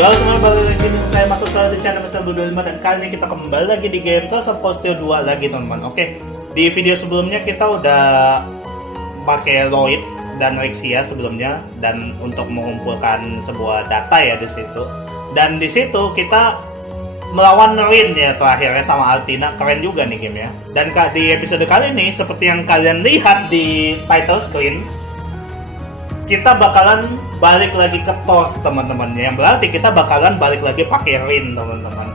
Yo semua, balik lagi dengan saya masuk selalu di channel Mr. 25 dan kali ini kita kembali lagi di game Tales of Coastal 2 lagi teman-teman. Oke, di video sebelumnya kita udah pakai Lloyd dan Rexus sebelumnya dan untuk mengumpulkan sebuah data ya di situ. Dan di situ kita melawan Rin ya terakhirnya sama Altina, keren juga nih game ya. Dan di episode kali ini seperti yang kalian lihat di title screen, kita bakalan balik lagi ke TOS teman-teman, yang berarti kita bakalan balik lagi pakai Rin teman-teman.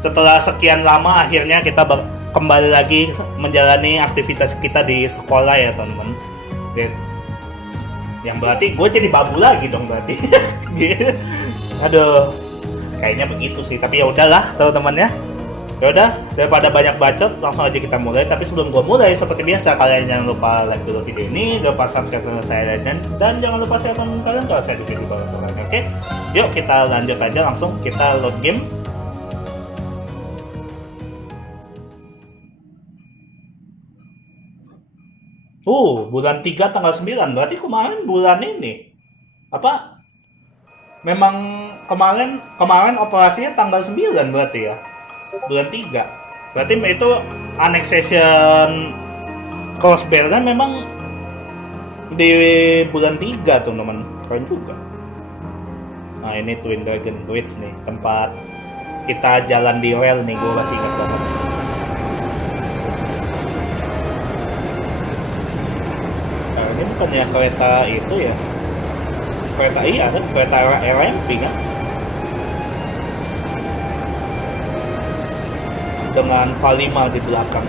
Setelah sekian lama akhirnya kita kembali lagi menjalani aktivitas kita di sekolah ya teman-teman. Yang berarti gue jadi babu lagi dong berarti. Aduh, kayaknya begitu sih. Tapi ya udahlah teman-teman ya. Ya udah, daripada banyak bacot, langsung aja kita mulai. Tapi sebelum gua mulai, seperti biasa kalian jangan lupa like dulu video ini, jangan lupa subscribe channel saya dan jangan lupa share komen kalian kalau saya di video bawah ini. Oke? Yuk kita lanjut aja langsung, kita load game. Bulan 3 tanggal 9. Berarti kemarin bulan ini. Apa? Memang kemarin operasinya tanggal 9 berarti ya. Bulan 3. Berarti itu annexation crossbear-nya memang di bulan 3 tuh teman. Keren juga. Nah ini Twin Dragon Bridge nih, tempat kita jalan di rel nih, gue masih ingat banget. Nah, ini bukannya kereta itu ya? Kereta iya kan? Kereta RMP kan? Dengan Valima di belakang.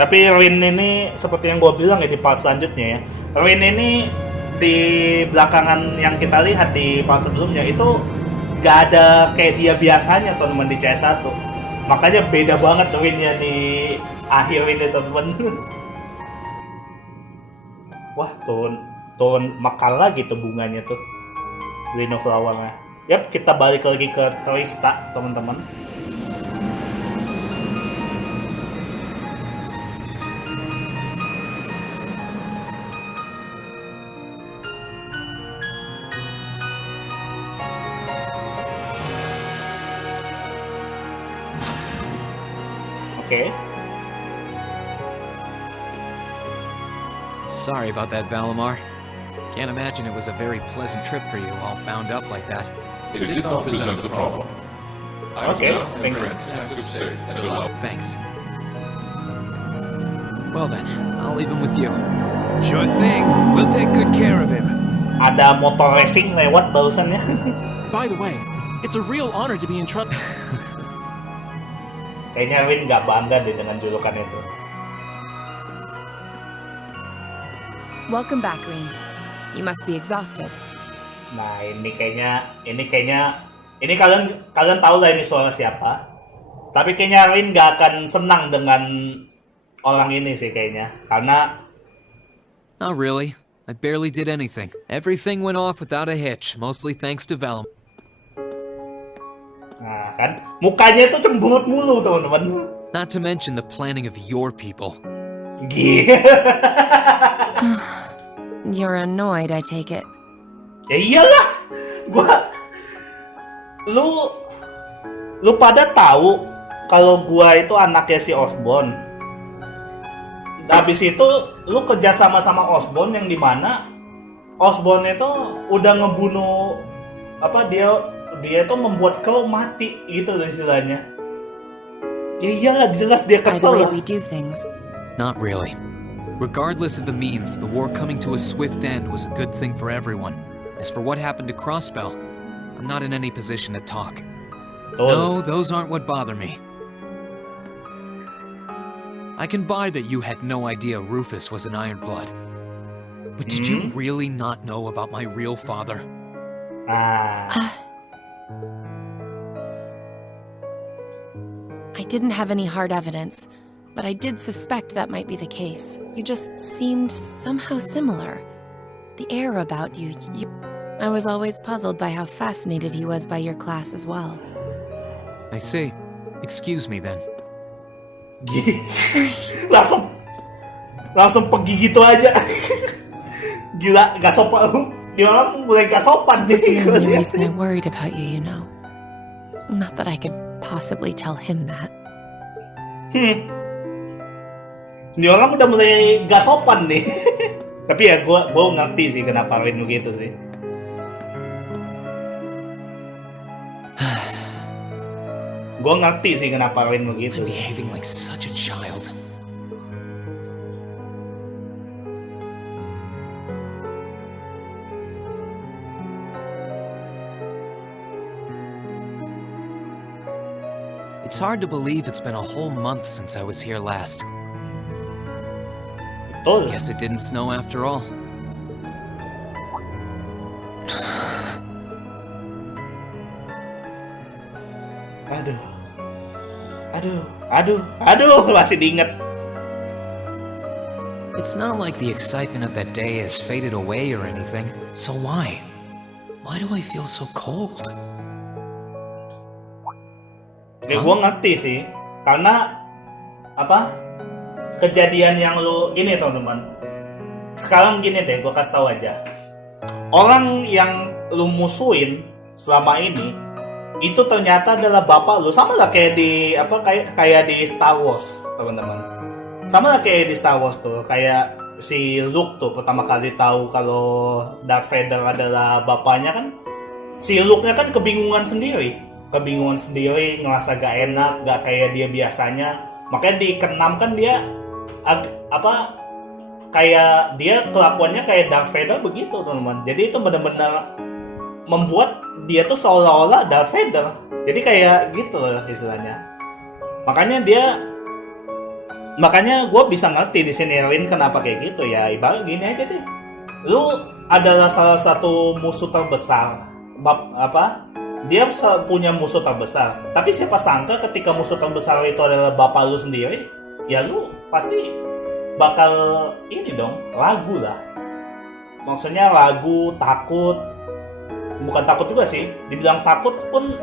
Tapi Rin ini seperti yang gue bilang ya di part selanjutnya ya, Rin ini di belakangan yang kita lihat di part sebelumnya itu gak ada kayak dia biasanya teman-teman di CS1. Makanya beda banget Rinnya di akhir ini teman-teman. Wah, turun mekar lagi tuh bunganya tuh. Lenovo flower-nya. Yap, kita balik lagi ke Trista, teman-teman. Oke. Sorry about that, Valimar. Can't imagine it was a very pleasant trip for you, all bound up like that. It did not present a problem. Okay, thank you. Thanks. Well then, I'll leave him with you. Sure thing. We'll take good care of him. Ada motor racing lewat barusan ya. By the way, it's a real honor to be entrusted. Kayaknya Rin nggak bangga deh dengan julukan itu. Welcome back, Rin. You must be exhausted. Nah, ini kalian tahu lah ini suara siapa. Tapi kayaknya Rin nggak akan senang dengan orang ini sih kayaknya, karena Not really. I barely did anything. Everything went off without a hitch, mostly thanks to Valimar. nah kan mukanya itu cemberut mulu teman-teman. Not to mention the planning of your people. You're annoyed, I take it. Ya iyalah, lu pada tahu kalau gua itu anaknya si Osborn. Habis itu lu kerja sama Osborn yang dimana Osborn itu udah ngebunuh dia itu membuat kau mati gitu istilahnya. Ya iyalah, jelas dia By the kesel. way we do things. Not really. Regardless of the means, the war coming to a swift end was a good thing for everyone. As for what happened to Crossbell, I'm not in any position to talk. No, those aren't what bother me. I can buy that you had no idea Rufus was an Ironblood. But did you really not know about my real father? I didn't have any hard evidence, but I did suspect that might be the case. You just seemed somehow similar. The air about you. I was always puzzled by how fascinated he was by your class as well. I see. Excuse me then. langsung pergi gitu aja. Gila, gak sopan. Dia orang mulai gak sopan That's deh. the only reason I worried about you, you know. Not that I could possibly tell him that. Dia orang udah mulai gak sopan nih. Tapi ya gue ngerti sih kenapa Rin begitu sih. Gue ngerti sih kenapa Rin begitu. I'm behaving like such a child. It's hard to believe it's been a whole month since I was here last. Betul. Guess it didn't snow after all. Aduh, masih diinget. It's not like the excitement of that day has faded away or anything. So why? Why do I feel so cold? Gue ngerti sih, karena apa? Kejadian yang lu gini teman-teman. Sekarang gini deh, gue kasih tahu aja. Orang yang lu musuhin selama ini itu ternyata adalah bapak lu. Sama lah kayak di kayak di Star Wars, teman-teman. Sama lah kayak di Star Wars tuh, kayak si Luke tuh pertama kali tahu kalau Darth Vader adalah bapaknya kan. Si Luke-nya kan kebingungan sendiri, ngerasa gak enak, gak kayak dia biasanya. Makanya di ke-6 kan dia kayak dia kelakuannya kayak Darth Vader begitu, teman-teman. Jadi itu benar-benar membuat dia tuh seolah-olah Darth Vader. Jadi kayak gitu loh istilahnya. Makanya gue bisa ngerti di sini Rin kenapa kayak gitu ya. Ibarat gini aja deh. Lu adalah salah satu musuh terbesar. Dia punya musuh terbesar. Tapi siapa sangka ketika musuh terbesar itu adalah bapak lu sendiri, ya lu pasti bakal ini dong, ragu lah. Maksudnya ragu, takut. Bukan takut juga sih, dibilang takut pun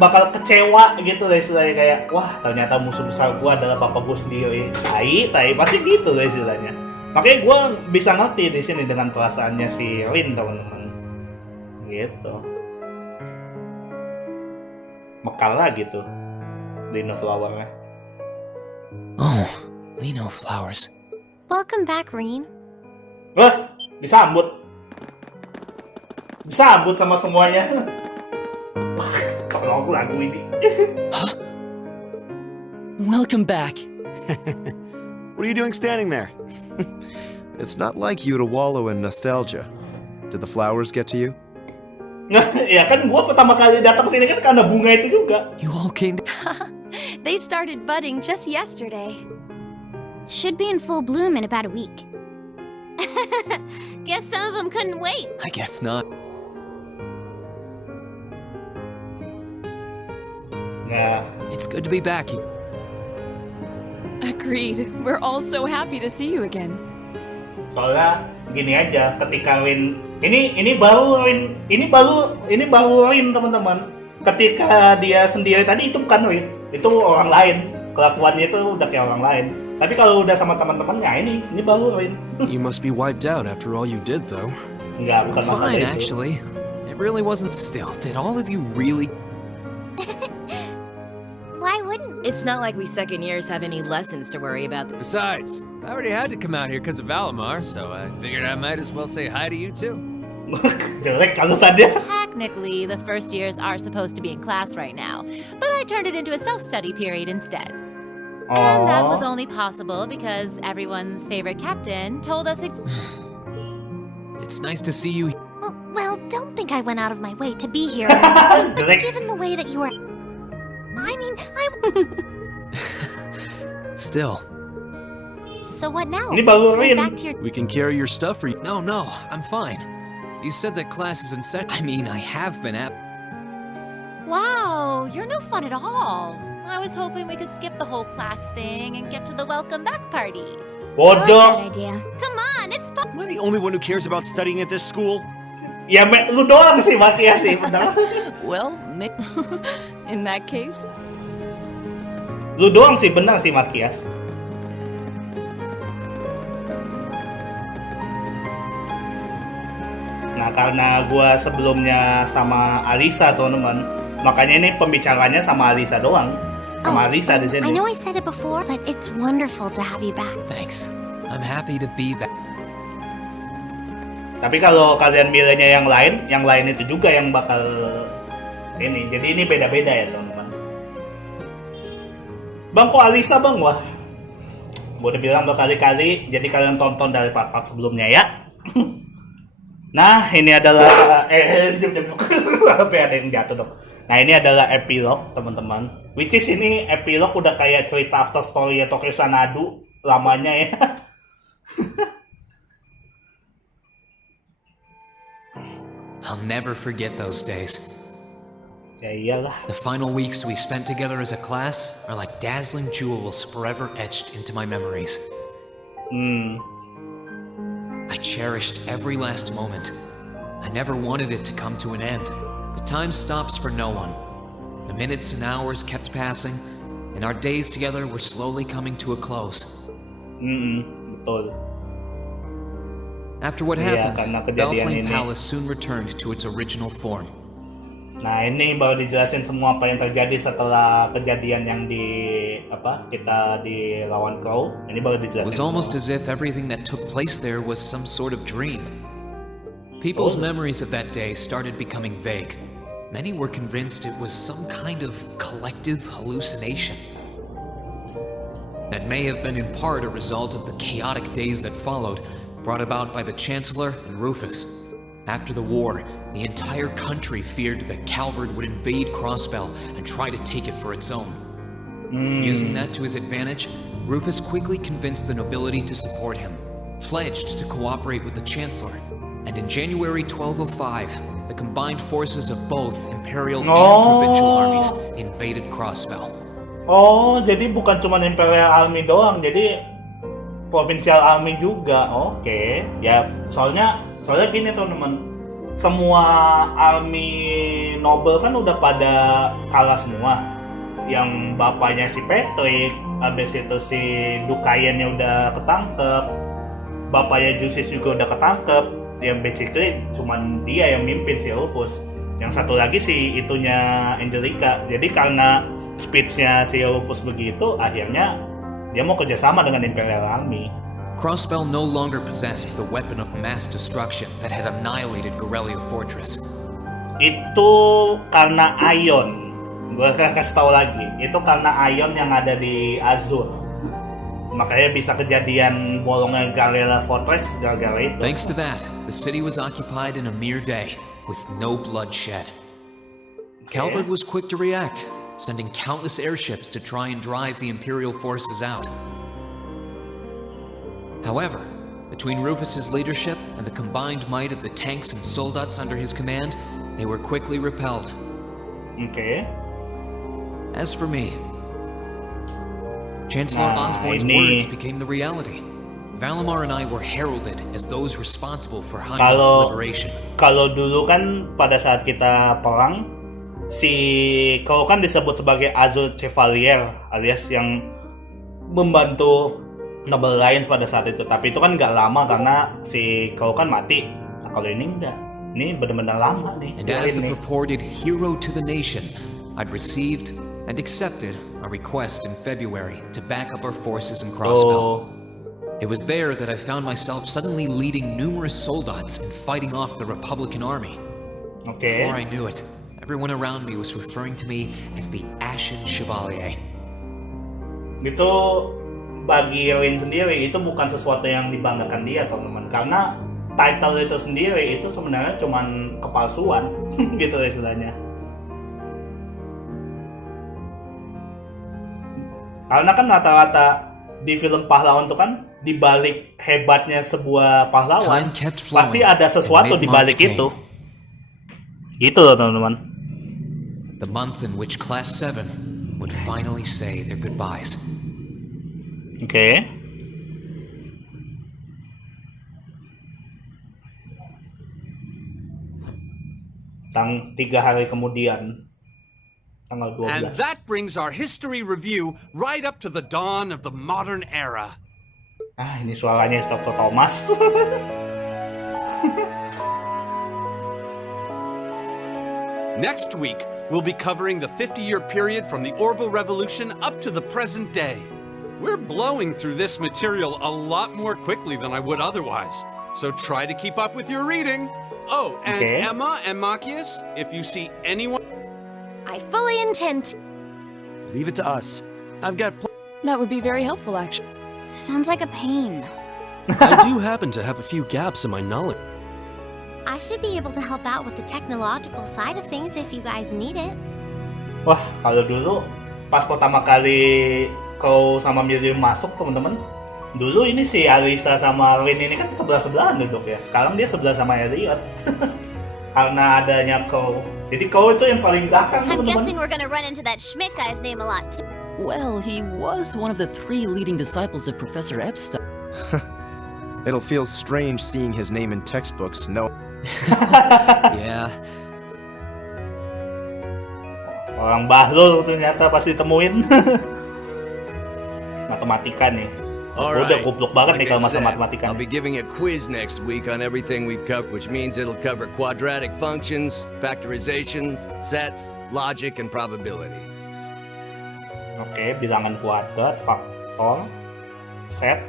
bakal kecewa gitu lah istilahnya, kayak wah ternyata musuh besar gue adalah bapak gue sendiri. Tai pasti gitu lah istilahnya. Makanya gue bisa ngerti di sini dengan perasaannya si Rin, teman-teman. Gitu. Mekal lah gitu Leno flower-nya. Oh, Leno flowers. Welcome back, Rin. Wah, disambut sama semuanya. Kalau aku lagu ini. Huh? Welcome back. What are you doing standing there? It's not like you to wallow in nostalgia. Did the flowers get to you? Ya kan gua pertama kali datang sini kan karena bunga itu juga. You all came to... They started budding just yesterday. Should be in full bloom in about a week. Guess some of them couldn't wait. I guess not. Nah, it's good to be back. Agreed. We're all so happy to see you again. Soalnya gini aja, ketika Rin ini baru Rin teman-teman. Ketika dia sendiri tadi itu bukan Rin, itu orang lain. Kelakuannya itu udah kayak orang lain. Tapi kalau udah sama teman-temannya ini baru Rin. You must be wiped out after all you did, though. Enggak, bukan masalah Fine, itu. actually. It really wasn't still. Did all of you really... Why wouldn't? It's not like we second years have any lessons to worry about. Besides, I already had to come out here because of Valimar, so I figured I might as well say hi to you too. Jelek kalau saja. Technically, the first years are supposed to be in class right now, but I turned it into a self-study period instead. And that was only possible because everyone's favorite captain told us It's nice to see you. Well, don't think I went out of my way to be here. Jelek. Given the way that you were... I mean, Still. So what now? Ini baru Going Rin. back to your... We can carry your stuff for you. No, I'm fine. You said that class is in set. I mean, I have been at... Wow, you're no fun at all. I was hoping we could skip the whole class thing and get to the welcome back party. Good Bodoh. idea. Come on, it's fun. Am I the only one who cares about studying at this school? Ya lu doang sih Matias sih, benar. Well, In that case, Lu doang sih, benar sih Makias. Nah, karena gua sebelumnya sama Alisa, teman-teman, makanya ini pembicaranya sama Alisa doang. Sama Alisa di sini. I know I said it before, but it's wonderful to have you back. Thanks. I'm happy to be back. Tapi kalau kalian milihnya yang lain itu juga yang bakal ini. Jadi ini beda-beda ya, teman-teman. Bang, kok Alisa, Bang? Wah. Gua udah bilang berkali-kali, jadi kalian tonton dari part-part sebelumnya ya. Nah, ini adalah sampai ada yang jatuh dong. Nah, ini adalah epilog, teman-teman. Which is ini epilog udah kayak cerita after story ya Tokyo Sanadu lamanya ya. I'll never forget those days. Ya iyalah. The final weeks we spent together as a class are like dazzling jewels forever etched into my memories. I cherished every last moment. I never wanted it to come to an end. But time stops for no one. The minutes and hours kept passing, and our days together were slowly coming to a close. Betul. After what Iya, happened, karena kejadian Belflame ini. Palace soon returned to its original form. Nah, ini baru dijelasin semua apa yang terjadi setelah kejadian yang kita di lawan Crow. Ini baru dijelasin. It was almost as if everything that took place there was some sort of dream. People's memories of that day started becoming vague. Many were convinced it was some kind of collective hallucination. That may have been in part a result of the chaotic days that followed, brought about by the Chancellor and Rufus. After the war, the entire country feared that Calvard would invade Crossbell and try to take it for its own. Using that to his advantage, Rufus quickly convinced the nobility to support him, pledged to cooperate with the Chancellor, and in January 1205, the combined forces of both Imperial and Provincial armies invaded Crossbell. Oh, jadi bukan cuma Imperial Army doang, jadi Provincial Army juga. Oke. Ya, soalnya gini teman-teman, semua army noble kan udah pada kalah semua. Yang bapaknya si Patrick, habis itu si Dukayennya udah ketangkep, bapaknya Jusis juga udah ketangkep. Yang basically cuman dia yang mimpin si Rufus. Yang satu lagi si itunya Angelica. Jadi karena speech-nya si Rufus begitu, akhirnya dia mau kerjasama dengan Imperial Army. Crossbell no longer possessed the weapon of mass destruction that had annihilated Gorelia Fortress. Itu karena Ion. Gue kasih tahu lagi. Itu karena Ion yang ada di Azur. Makanya bisa kejadian bolongnya Gorelia Fortress gara-gara itu. Thanks to that, the city was occupied in a mere day, with no bloodshed. Calvard was quick to react, sending countless airships to try and drive the Imperial forces out. However, between Rufus's leadership and the combined might of the tanks and soldats under his command, they were quickly repelled. Okay. As for me, Chancellor Osborne's words became the reality. Valimar and I were heralded as those responsible for Heimdall's liberation. Kalau dulu kan pada saat kita perang, si Crow kan disebut sebagai Azure Chevalier, alias yang membantu Noble Alliance pada saat itu. Tapi itu kan nggak lama karena si Crow kan mati. Nah, kalau ini enggak. Ini benar-benar lama nih. And as the purported hero to the nation, I'd received and accepted a request in February to back up our forces in Crossbell. It was there that I found myself suddenly leading numerous soldats and fighting off the Republican army. Before I knew it, everyone around me was referring to me as the Ashen Chevalier. Itu bagi Rin sendiri itu bukan sesuatu yang dibanggakan dia, teman-teman, karena title itu sendiri itu sebenarnya cuman kepalsuan gitu istilahnya. Karena kan rata-rata di film pahlawan itu kan dibalik hebatnya sebuah pahlawan pasti ada sesuatu dibalik itu. Gitu loh teman-teman. The month in which Class 7 would finally say their goodbyes. Oke. Tang 3 hari kemudian. Tanggal 12. And that brings our history review right up to the dawn of the modern era. Ah, ini suaranya Dr. Thomas. Next week, we'll be covering the 50-year period from the Orbital Revolution up to the present day. We're blowing through this material a lot more quickly than I would otherwise, so try to keep up with your reading. Oh, and Okay. Emma and Machias, if you see anyone... I fully intend to. Leave it to us. I've got That would be very helpful, actually. Sounds like a pain. I do happen to have a few gaps in my knowledge. I should be able to help out with the technological side of things if you guys need it. Wah, kalau dulu pas pertama kali kau sama Miriam masuk, teman-teman, dulu ini si Alisa sama Rin ini kan sebelah-sebelahan duduk ya. Sekarang dia sebelah sama Elliot. Karena adanya kau. Jadi kau itu yang paling belakang, I'm teman-teman. guessing we're gonna run into that Schmidt guy's name a lot too. Well, he was one of the 3 leading disciples of Professor Epstein. It'll feel strange seeing his name in textbooks. No. Yeah. Orang bahlul ternyata pas ditemuin. Matematika nih. Udah goblok banget nih kalau masalah matematika. I'll be giving a quiz next week on everything we've covered, which means it'll cover quadratic functions, factorizations, sets, logic, and probability. Oke, bilangan kuadrat, faktor, set,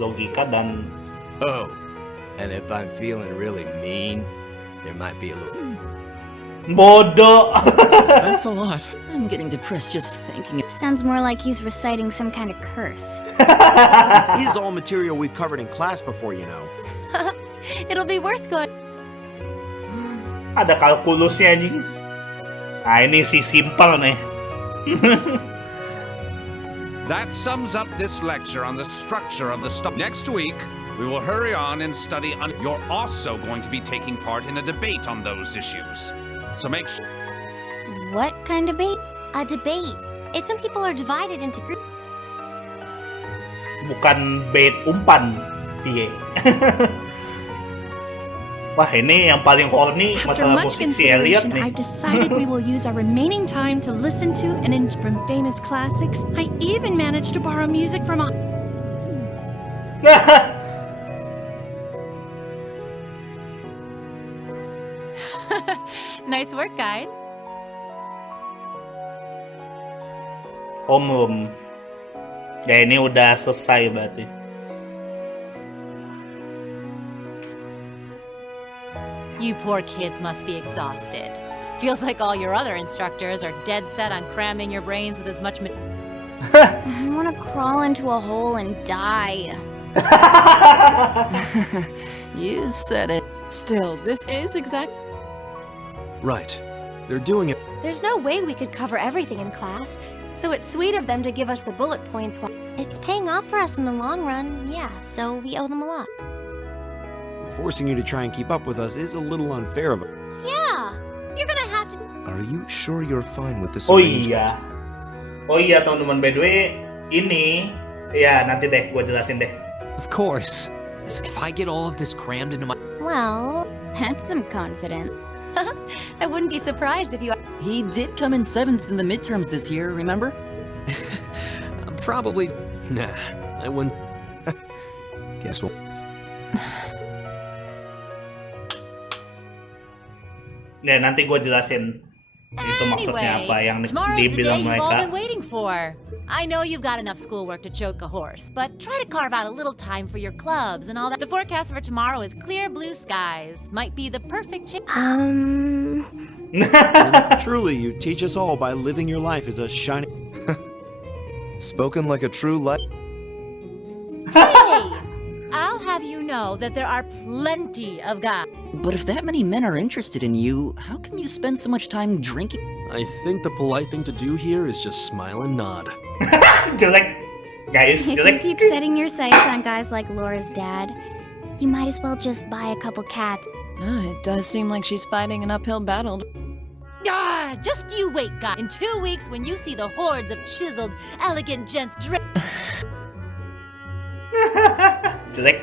logika, dan... Oh, and if I'm feeling really mean, there might be a little... Bodoh! That's a lot. I'm getting depressed just thinking. Sounds more like he's reciting some kind of curse. It is all material we've covered in class before, you know. It'll be worth going. Ada kalkulusnya anjing. Nah, ini si simple nih. That sums up this lecture on the structure of the stuff. Next week, we will hurry on and study on... You're also going to be taking part in a debate on those issues. So make sure... What kind of debate? A debate. It's when people are divided into groups. Bukan bait umpan, VA. Wah, ini yang paling horny masalah musik si Elliot nih. I've decided we will use our remaining time to listen to and enjoy from famous classics. I even managed to borrow music from a... Nice work, guys. Homeroom. Ya, ini udah selesai berarti. You poor kids must be exhausted. Feels like all your other instructors are dead set on cramming your brains with as much I want to crawl into a hole and die. You said it. Still, this is exact. Right. They're doing it. There's no way we could cover everything in class, so it's sweet of them to give us the bullet points. It's paying off for us in the long run, yeah, so we owe them a lot. Forcing you to try and keep up with us is a little unfair of it. Yeah, you're gonna have to... Are you sure you're fine with this Oh arrangement? iya. Oh iya, teman-teman, by the way, ini... Ya, nanti deh, gue jelasin deh. Of course. If I get all of this crammed into my... Well, that's some confidence. I wouldn't be surprised if you... He did come in 7th in the midterms this year, remember? Probably... Nah, I wouldn't... Guess we'll... Ya, nanti gue jelasin itu maksudnya apa yang tomorrow's the day dibilang you've all mereka. been waiting for. I know you've got enough schoolwork to choke a horse, but try to carve out a little time for your clubs and all that. The forecast for tomorrow is clear blue skies. Might be the perfect Truly, you teach us all by living your life as a shining... Spoken like a true light. Hey! I'll have you know that there are plenty of guys. But if that many men are interested in you, how come you spend so much time drinking? I think the polite thing to do here is just smile and nod. Jelek. Guys, If jelek. you keep setting your sights on guys like Laura's dad, you might as well just buy a couple cats. It does seem like she's fighting an uphill battle. Ah, just you wait, guy. In 2 weeks, when you see the hordes of chiseled, elegant gents Jelek.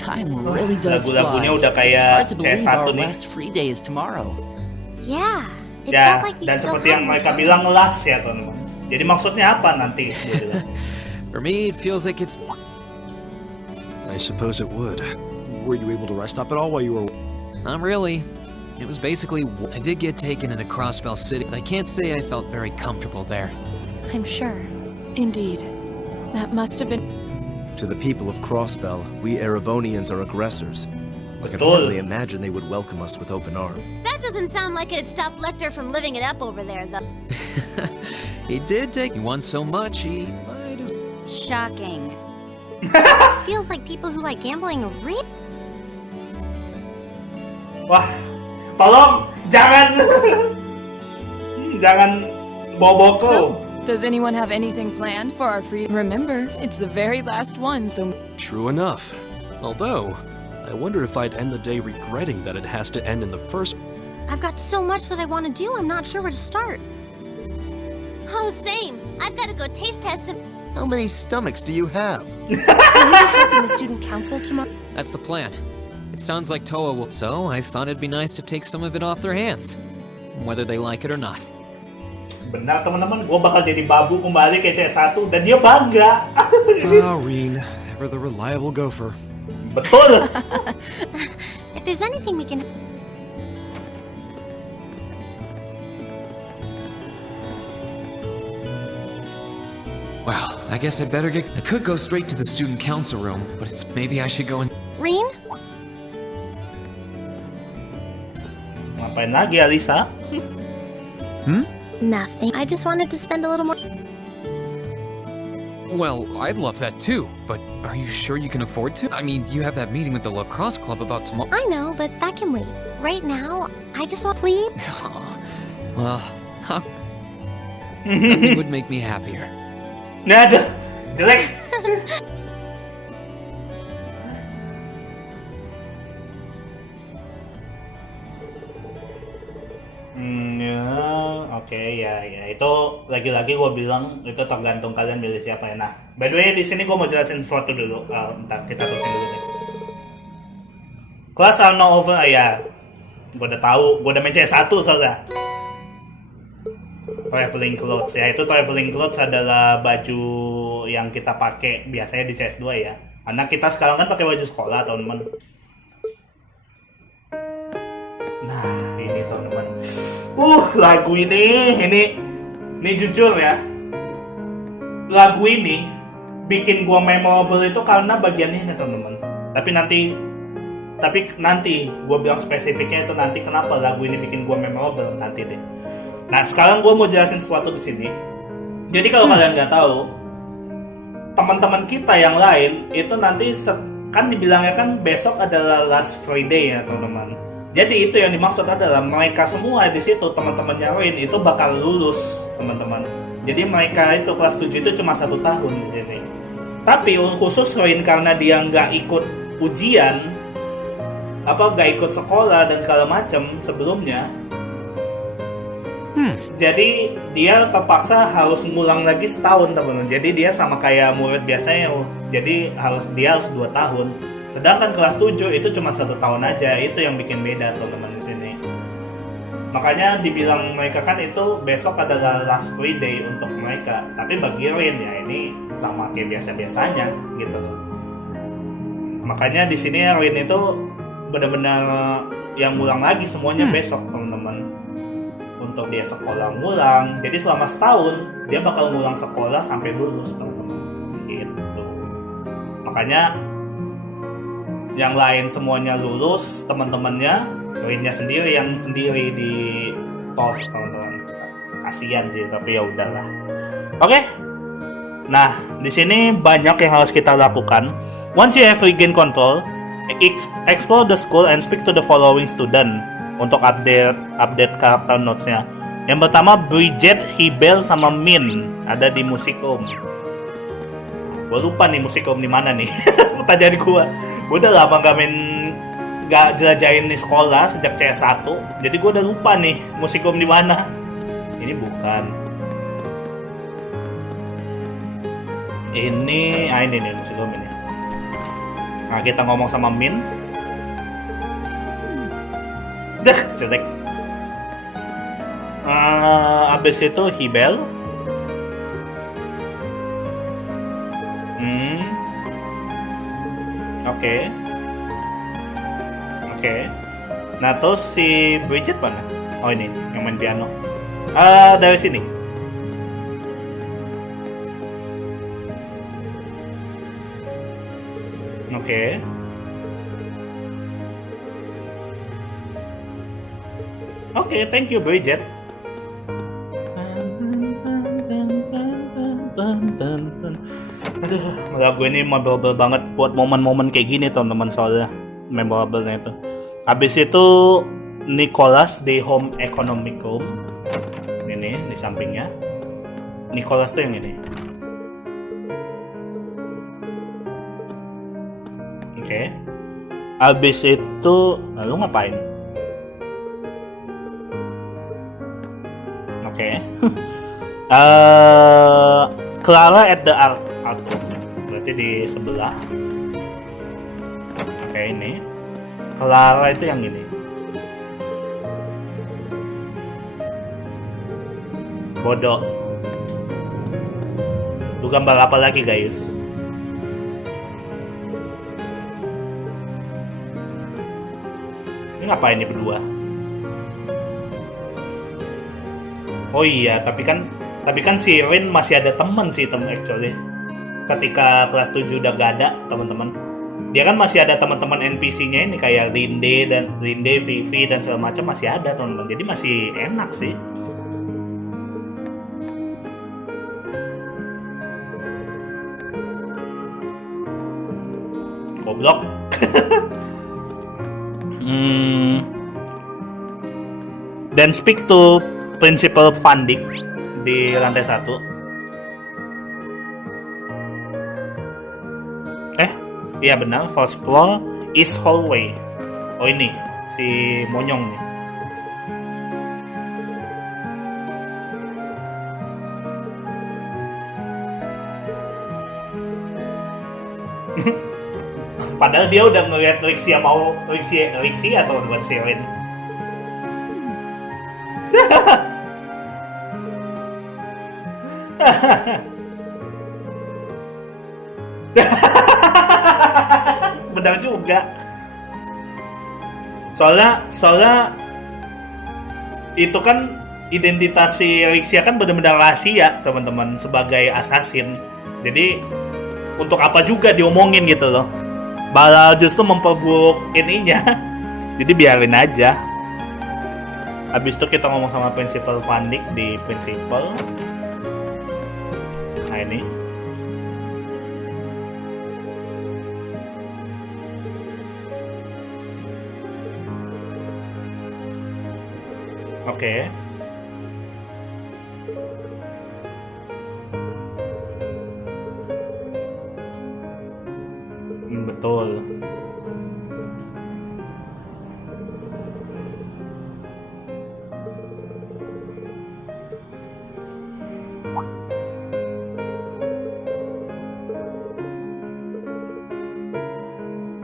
Time really does fly. Lagu-lagunya udah It's kayak hard to believe CS1 our nih. last free day is tomorrow. Yeah. It Ya, felt like we dan still seperti had yang more mereka time. bilang last ya teman-teman. Jadi maksudnya apa nanti? Dia bilang. For me, it feels like it's... I suppose it would. Were you able to rest up at all while you were... Not really. It was basically... I did get taken into Crossbell City, but I can't say I felt very comfortable there. I'm sure. Indeed. That must have been... To the people of Crossbell, we Erebonians are aggressors. I can Betul. hardly imagine they would welcome us with open arms. That doesn't sound like it'd stop Lecter from living it up over there, though. He did take... He won so much, he might as... Shocking. This feels like people who like gambling really. Wah, tolong jangan jangan boboko. So, does anyone have anything planned for our free... Remember, it's the very last one, so... True enough. Although, I wonder if I'd end the day regretting that it has to end in the first... I've got so much that I want to do, I'm not sure where to start. Oh, same. I've got to go taste test some... How many stomachs do you have? Will you be helping the student council tomorrow? That's the plan. It sounds like Toa will... So, I thought it'd be nice to take some of it off their hands. Whether they like it or not. Benar teman-teman, gue bakal jadi babu kembali ke CS1 dan dia bangga. Reen, ever the reliable gopher. Betul. If there's anything we can... Well, I guess I'd better get... I could go straight to the student council room, but it's... Maybe I should go in... Reen? Ngapain lagi Alisa? Nothing. I just wanted to spend a little more... Well, I'd love that too, but are you sure you can afford to? I mean, you have that meeting with the lacrosse club about tomorrow. I know, but that can wait. Right now, I just want... Please? Well, nothing would make me happier. Nggak ada, jelek. Ya, oke ya itu lagi-lagi gue bilang itu tergantung kalian milih siapa ya. Nah, by the way di sini gue mau jelasin sesuatu dulu. Bentar kita terusin dulu nih. Kelas are now over ya. Gue udah tahu, gue udah main CS1 soalnya. Traveling clothes ya, itu traveling clothes adalah baju yang kita pakai biasanya di CS2 ya. Karena kita sekarang kan pakai baju sekolah teman-teman. Nah ini teman-teman, lagu ini jujur ya, lagu ini bikin gua memorable itu karena bagian ini teman-teman. Tapi nanti gua bilang spesifiknya itu nanti kenapa lagu ini bikin gua memorable nanti deh. Nah sekarang gue mau jelasin sesuatu di sini. Jadi kalau kalian nggak tahu, teman-teman kita yang lain itu nanti kan dibilangnya kan besok adalah last Friday ya teman-teman. Jadi itu yang dimaksud adalah mereka semua di situ teman-temannya Rain itu bakal lulus teman-teman. Jadi mereka itu kelas 7 itu cuma 1 tahun di sini. Tapi khusus Rain karena dia nggak ikut ujian, nggak ikut sekolah dan segala macam sebelumnya. Jadi dia terpaksa harus ngulang lagi setahun teman-teman. Jadi dia sama kayak murid biasanya. Jadi dia harus 2 tahun. Sedangkan kelas 7 itu cuma 1 tahun aja. Itu yang bikin beda teman-teman di sini. Makanya dibilang mereka kan itu besok adalah last free day untuk mereka. Tapi bagi Rin ya ini sama kayak biasa-biasanya gitu. Makanya di sini Rin itu benar-benar yang ngulang lagi semuanya besok teman-teman. Untuk dia sekolah ngulang, jadi selama setahun dia bakal ngulang sekolah sampai lulus teman-teman gitu. Makanya yang lain semuanya lulus, teman-temannya Rinnya sendiri yang sendiri di tos teman-teman. Kasian sih tapi ya udahlah. Oke. Nah di sini banyak yang harus kita lakukan. Once you have regained control, explore the school and speak to the following student. Untuk update karakter notes-nya. Yang pertama Bridget, Hibel, sama Min ada di musikum. Gue lupa nih musikum di mana nih. Pertanyaan gue udah lama gak jelajahin nih sekolah sejak CS1. Jadi gue udah lupa nih musikum di mana. Ini bukan. Ini nih musikum ini. Nah, kita ngomong sama Min. Dah, jelek. Abis itu Hibel. Oke. Nah, terus si Bridget mana? Oh, ini yang main piano. Dari sini. Oke. Oke, thank you Bridget. Aduh, lagu ini memorable banget buat momen-momen kayak gini teman-teman, soalnya memorable-nya itu. Habis itu Nicholas di Home Economic Room. Ini di sampingnya. Nicholas tuh yang ini. Oke. Habis itu lu ngapain? Oke. Clara at the art room. Berarti di sebelah. Oke, ini. Clara itu yang ini. Bodoh. Lu gambar apa lagi, guys? Ini ngapain nih berdua? Oh iya, tapi kan si Rin masih ada teman sih, actually. Ketika kelas 7 udah gak ada, teman-teman. Dia kan masih ada teman-teman NPC-nya ini kayak Linde, Vivi dan segala macam masih ada, teman-teman. Jadi masih enak sih. Goblok. Dan speak to Principal Fantech di lantai 1. Iya benar, first floor is hallway. Oh ini si Monyong nih. Padahal dia udah ngeliat Rexia mau Rexia atau buat Sirin. Benar juga. Soalnya itu kan identitas si Rexia kan benar-benar rahasia, teman-teman, sebagai assassin. Jadi untuk apa juga diomongin gitu loh. Malah justru memperburuk ininya. Jadi biarin aja. Habis itu kita ngomong sama Principal Fantech di Principal. Nah ini. Oke. Betul.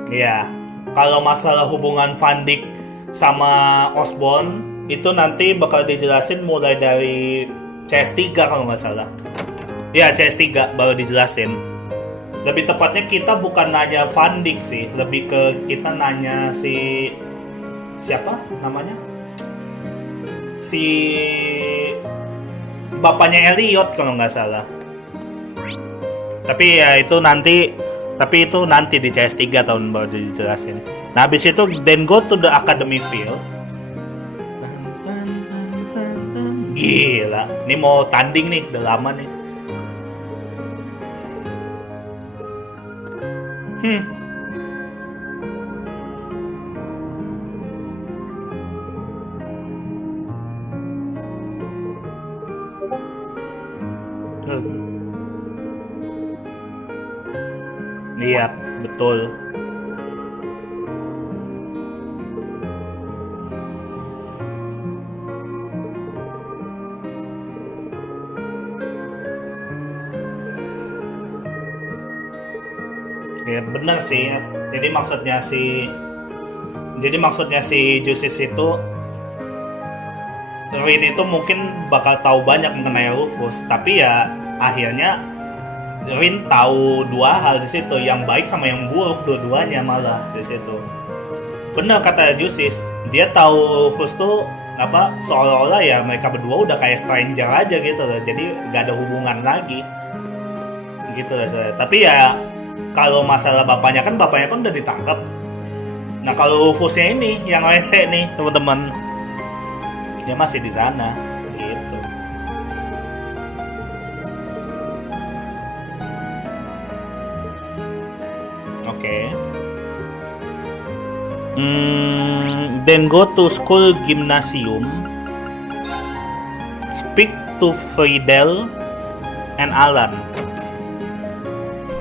Iya, kalau masalah hubungan Fantech sama Osborn itu nanti bakal dijelasin mulai dari CS3 kalau nggak salah. Ya, CS3 baru dijelasin. Lebih tepatnya kita bukan nanya Fantech sih, lebih ke kita nanya si siapa namanya? Si bapaknya Elliot kalau nggak salah. Tapi ya itu nanti di CS3 tahun baru dijelasin. Nah, habis itu then go to the academy field. Gila, ini mau tanding nih, udah lama nih. Iya, betul. Ya benar sih ya. Jadi maksudnya si Justice itu Rin itu mungkin bakal tahu banyak mengenai Rufus, tapi ya akhirnya Rin tahu dua hal di situ, yang baik sama yang buruk dua-duanya malah di situ. Benar kata Justice, dia tahu Rufus tuh seolah-olah ya mereka berdua udah kayak stranger aja gitu loh, jadi gak ada hubungan lagi gitu loh. Tapi ya kalau masalah bapaknya kan udah ditangkap. Nah kalau Rufusnya ini yang rese nih teman-teman, dia masih di sana gitu. Oke. Then go to school gymnasium. Speak to Friedel and Alan.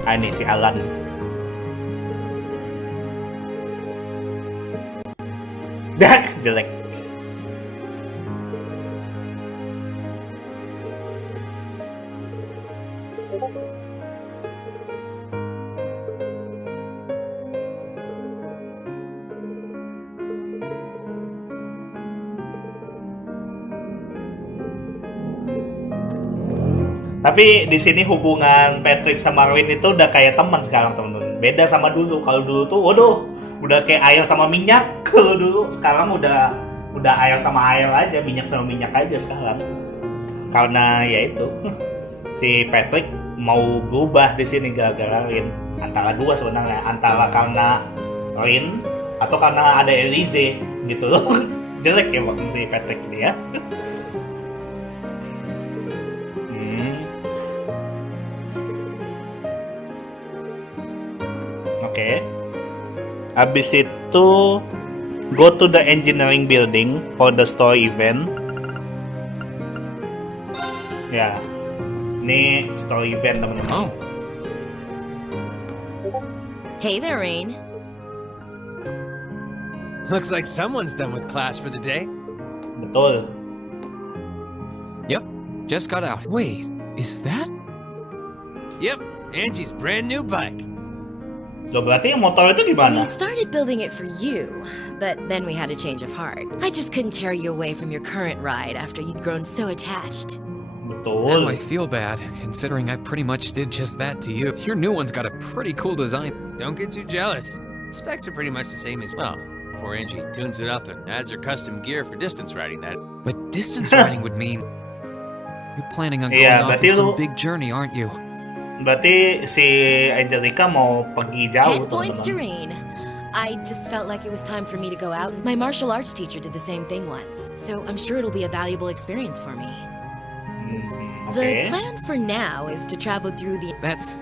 Ini si Alan. Dak jelek. Tapi di sini hubungan Patrick sama Rin itu udah kayak teman sekarang teman-teman. Beda sama dulu. Kalau dulu tuh, waduh, udah kayak air sama minyak. Kalau dulu, sekarang udah air sama air aja, minyak sama minyak aja sekarang. Karena ya itu, si Patrick mau berubah di sini gara-gara Rin. Antara dua sebenarnya, antara karena Rin atau karena ada Elise gitu loh. Jelek ya waktu si Patrick ini ya. Oke. Habis itu go to the engineering building for the story event. Ya. Ini story event teman-teman. Hey there, Rain. Looks like someone's done with class for the day. Betul. Yep, just got out. Wait, is that? Yep, Angie's brand new bike. Loh, berarti yang motor itu gimana? We started building it for you, but then we had a change of heart. I just couldn't tear you away from your current ride after you'd grown so attached. Betul. Now I feel bad, considering I pretty much did just that to you. Your new one's got a pretty cool design. Don't get too jealous. Specs are pretty much the same as well. Before Angie tunes it up and adds her custom gear for distance riding that. But distance riding would mean you're planning on going off on some big journey, aren't you? Berarti si Angelica mau pergi jauh 10 points to Rain. I just felt like it was time for me to go out. My martial arts teacher did the same thing once, so I'm sure it'll be a valuable experience for me. Okay. The plan for now is to travel through the... That's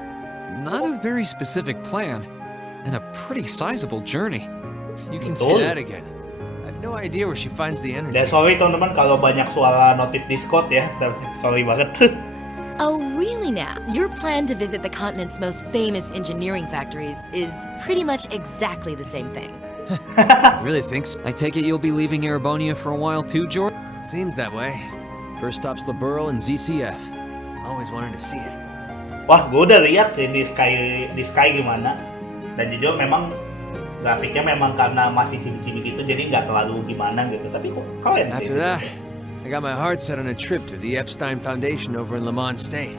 not a very specific plan, and a pretty sizable journey. You can say that again. I have no idea where she finds the energy. Dan sorry teman-teman kalau banyak suara notif Discord ya. Sorry banget. Oh, really now? Your plan to visit the continent's most famous engineering factories is pretty much exactly the same thing. Really thinks? I take it you'll be leaving Erebonia for a while too, George? Seems that way. First stop's the Burrow and ZCF. Always wanted to see it. Wah, gue udah lihat sih di Sky gimana. Dan jujur memang grafiknya memang karena masih cibi-cibi gitu, jadi nggak terlalu gimana gitu. Tapi kok keren sih. After that, I got my heart set on a trip to the Epstein Foundation over in Lamont State.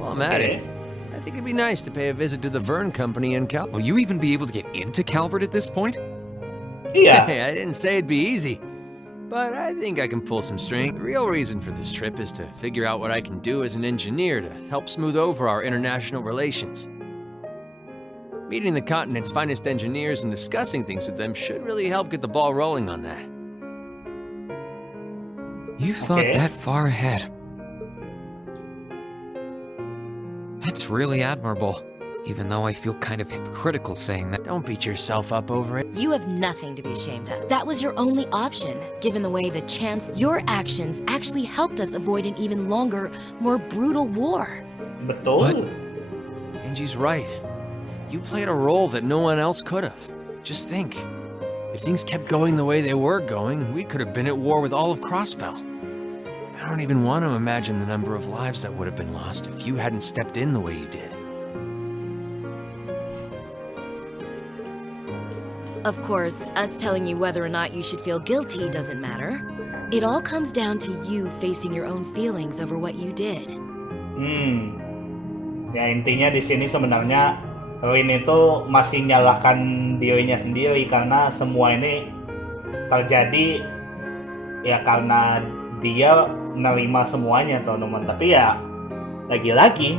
While I'm at it, I think it'd be nice to pay a visit to the Verne Company in Calvert. Will you even be able to get into Calvert at this point? Yeah. Hey, I didn't say it'd be easy, but I think I can pull some strength. The real reason for this trip is to figure out what I can do as an engineer to help smooth over our international relations. Meeting the continent's finest engineers and discussing things with them should really help get the ball rolling on that. You've thought that far ahead. That's really admirable, even though I feel kind of hypocritical saying that. Don't beat yourself up over it. You have nothing to be ashamed of. That was your only option, given the way the chance your actions actually helped us avoid an even longer, more brutal war. Betul. Angie's right. You played a role that no one else could have. Just think. If things kept going the way they were going, we could have been at war with all of Crossbell. I don't even want to imagine the number of lives that would have been lost if you hadn't stepped in the way you did. Of course, us telling you whether or not you should feel guilty doesn't matter. It all comes down to you facing your own feelings over what you did. Ya intinya di sini sebenarnya Rin itu masih nyalahkan dirinya sendiri karena semua ini terjadi ya karena dia menerima semuanya teman-teman. Tapi ya lagi-lagi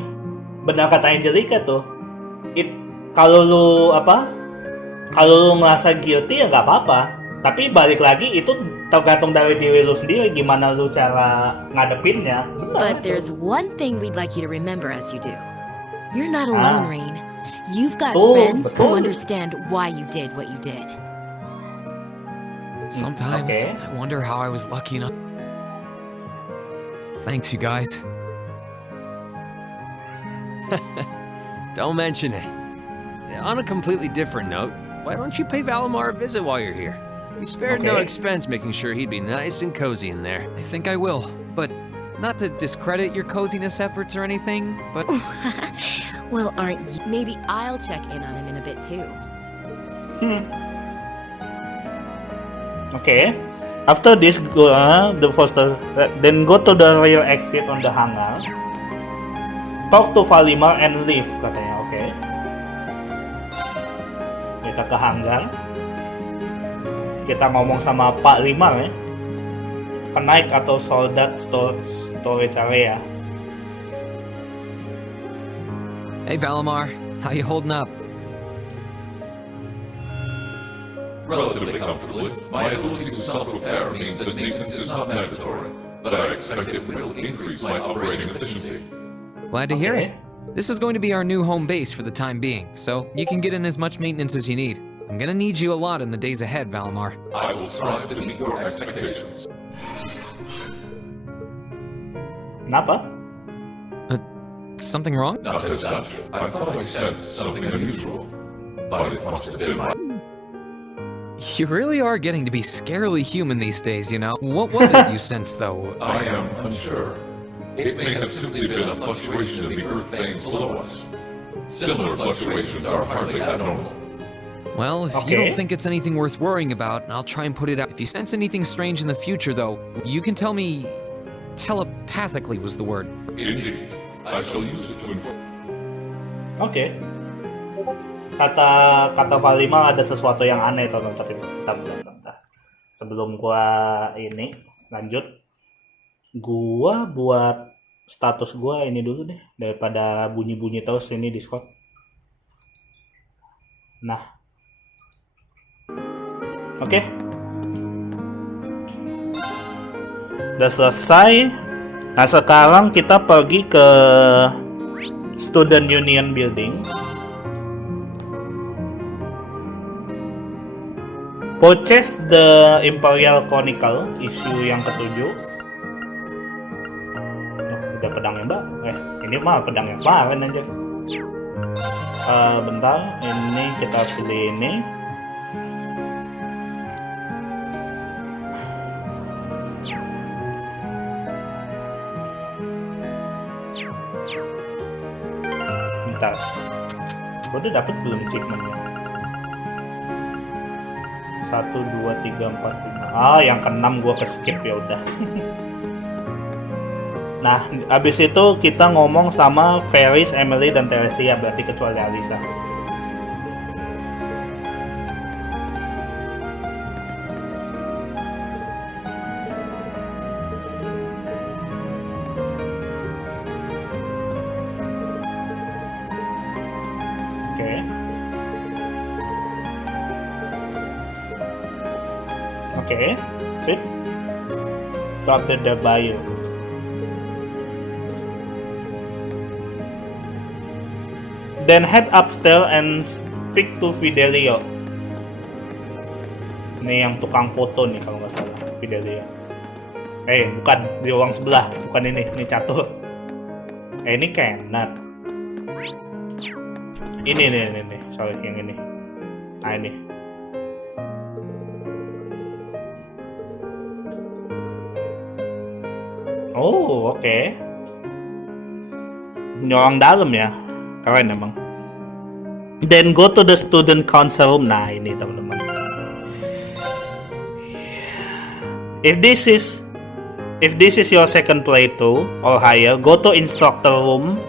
benar kata Angelica tuh, kalau lu ngerasa guilty ya nggak apa-apa. Tapi balik lagi itu tergantung dari diri lu sendiri gimana lu cara ngadepinnya. But there's one thing we'd like you to remember as you do. You're not alone, Rain. You've got friends who understand why you did what you did. Sometimes I wonder how I was lucky enough. Thanks, you guys. Don't mention it. On a completely different note, why don't you pay Valimar a visit while you're here? We spared no expense making sure he'd be nice and cozy in there. I think I will, but not to discredit your coziness efforts or anything, but... Well, aren't you? Maybe I'll check in on him in a bit too. Okay. After this, go the foster, then go to the rear exit on the hangar. Talk to Valimar and leave, katanya. Oke. Kita ke hangar. Kita ngomong sama Pak Limar ya. Kenaik atau soldat storage area. Hey Valimar, how you holding up? Relatively comfortably, my ability to self-repair means that maintenance is not mandatory, but I expect it will increase my operating efficiency. Glad to hear it. This is going to be our new home base for the time being, so you can get in as much maintenance as you need. I'm gonna need you a lot in the days ahead, Valimar. I will strive to meet your expectations. Kenapa? Something wrong? Not as such. I thought I sensed something unusual, but it must have been my... You really are getting to be scarily human these days, you know. What was it you sensed, though? I am unsure. It may have simply been a fluctuation of the earth veins below us. Similar fluctuations are hardly abnormal. Well, if you don't think it's anything worth worrying about, I'll try and put it out. If you sense anything strange in the future, though, you can tell me... telepathically was the word. Indeed. I shall use it to inform. Oke. Kata Valimar ada sesuatu yang aneh teman-teman, tapi bentar. Sebelum gua ini lanjut, gua buat status gua ini dulu deh daripada bunyi-bunyi terus ini Discord. Nah. Oke. Udah selesai. Nah sekarang kita pergi ke Student Union Building. Purchase the Imperial Chronicle issue yang ke-7. Udah pedangnya mbak? Ini mah pedang yang kemarin aja. Bentar, ini kita pilih ini. Bentar, gue udah dapet belum achievementnya? 1, 2, 3, 4, 5. Yang ke-6 gue ke-skip ya udah. Nah, abis itu kita ngomong sama Ferris, Emily, dan Teresia, berarti kecuali Alisa. Oke, sip. To update the bio. Then head upstairs and speak to Fidelio. Ini yang tukang foto nih kalau nggak salah, Fidelio. Bukan di ruang sebelah, bukan ini catur. Ini Kenneth. Ini, sorry yang ini. Nah ini. Oh, oke. Nyolong dalam ya. Keren emang. Then go to the student council room. Nah, ini teman-teman. If this is your second playthrough or higher, go to instructor room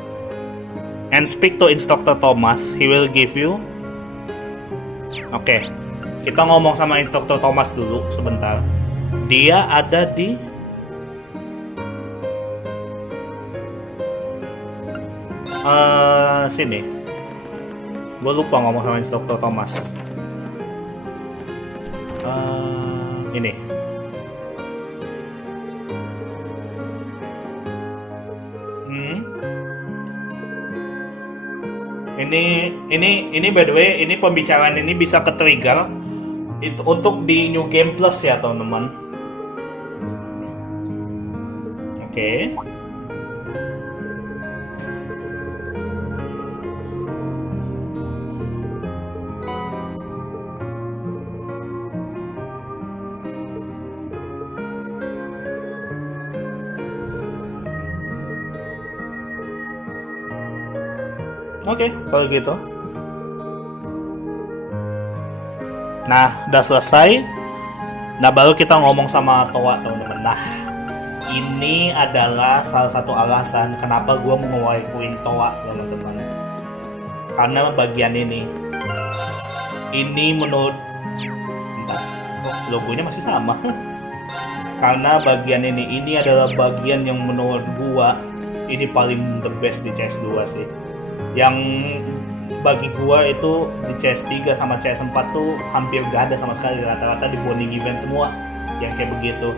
and speak to Instructor Thomas. He will give you. Oke, kita ngomong sama Instructor Thomas dulu sebentar. Dia ada di sini. Gue lupa ngomong sama Instruktur Thomas. Ini. Ini by the way, ini pembicaraan ini bisa ke-trigger itu untuk di New Game Plus ya teman-teman. Oke. Oke, kalau gitu. Nah, udah selesai. Nah, baru kita ngomong sama Toa, teman-teman. Nah, ini adalah salah satu alasan kenapa gue mau nge-waifuin Toa, teman-teman. Karena bagian ini menurut... Bentar, logonya masih sama. Karena bagian ini adalah bagian yang menurut gue ini paling the best di CS2 sih. Yang bagi gua itu di CS3 sama CS4 tuh hampir gak ada sama sekali, rata-rata di bonding event semua yang kayak begitu.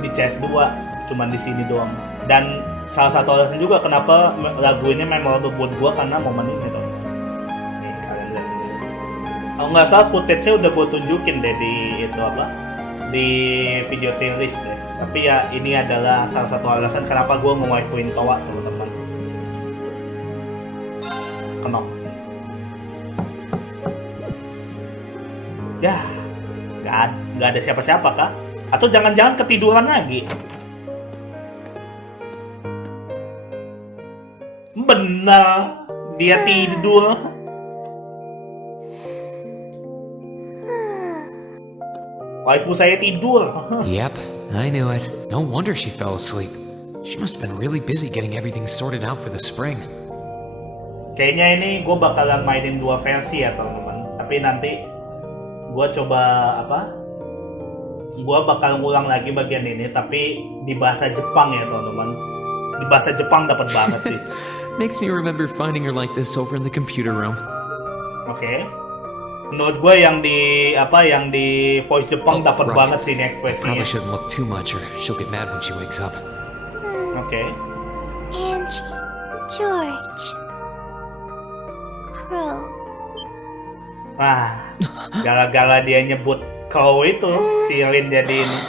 Di CS2 cuman di sini doang. Dan salah satu alasan juga kenapa lagu ini memorable buat gua karena momen ini tuh. Nih kalian lihat sendiri. Kalau nggak salah footage-nya udah gua tunjukin deh di itu apa? Di video tier list deh. Tapi ya ini adalah salah satu alasan kenapa gua nge-waifuin Toa, teman-teman. Kenok. Ya, nggak ada siapa-siapa kah? Atau jangan-jangan ketiduran lagi? Benar, dia tidur. Waifu saya tidur. Yep, I knew it. No wonder she fell asleep. She must have been really busy getting everything sorted out for the spring. Kayaknya ini gue bakalan mainin dua versi ya teman-teman. Tapi nanti gue coba gue bakal ngulang lagi bagian ini tapi di bahasa Jepang ya teman-teman. Di bahasa Jepang dapat banget sih. Makes me remember finding her like this over in the computer room. Oke. Menurut gue yang di voice Jepang dapat banget sih ini ekspresinya. Probably shouldn't look too much or she'll get mad when she wakes up. Oke. Angie, George, Crow. Wah, gara-gara dia nyebut Crow itu, si Lin jadi ini.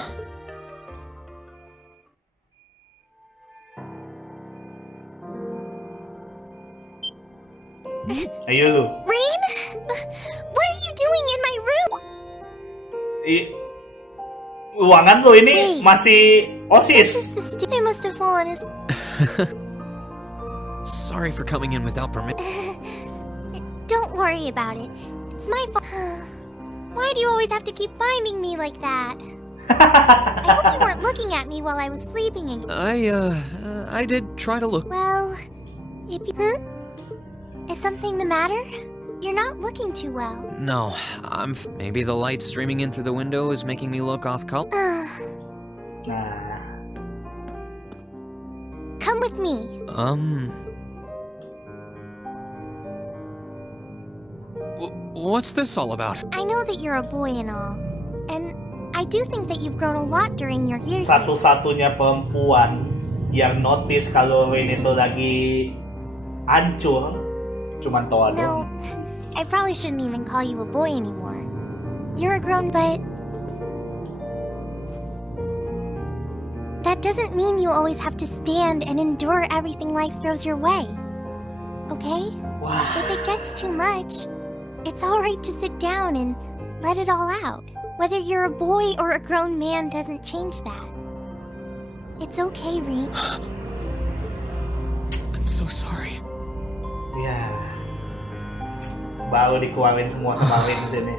Ayo lu. Rain? What are you doing in my room? Ruangan lu ini masih OSIS. I must have fallen asleep. Sorry for coming in without permission. Don't worry about it. It's my fault. Why do you always have to keep finding me like that? I hope you weren't looking at me while I was sleeping again. I did try to look. Well, if you... Is something the matter? You're not looking too well. No, maybe the light streaming in through the window is making me look off color. Come with me. What's this all about? I know that you're a boy and all, and I do think that you've grown a lot during your years. Satu-satunya perempuan yang notice kalau Rain itu lagi hancur, cuman Toa doang. No, I probably shouldn't even call you a boy anymore. You're a grown, but that doesn't mean you always have to stand and endure everything life throws your way. Okay? Wow. If it gets too much, it's alright to sit down and let it all out. Whether you're a boy or a grown man doesn't change that. It's okay, Reem. I'm so sorry. Ya, baru dikeluarin semua sama Rain di sini.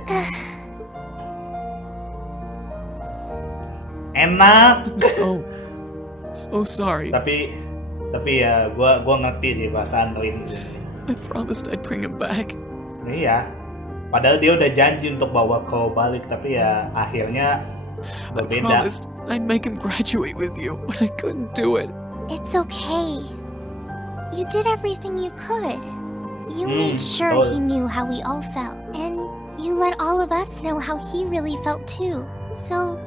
enak. So sorry. Tapi ya gua ngerti sih perasaan Rin. I promised I'd bring him back. Iya. Padahal dia udah janji untuk bawa kau balik, tapi ya akhirnya berbeda. I promised I'd make him graduate with you, but I couldn't do it. It's okay. You did everything you could. You made sure he knew how we all felt, and you let all of us know how he really felt too. So,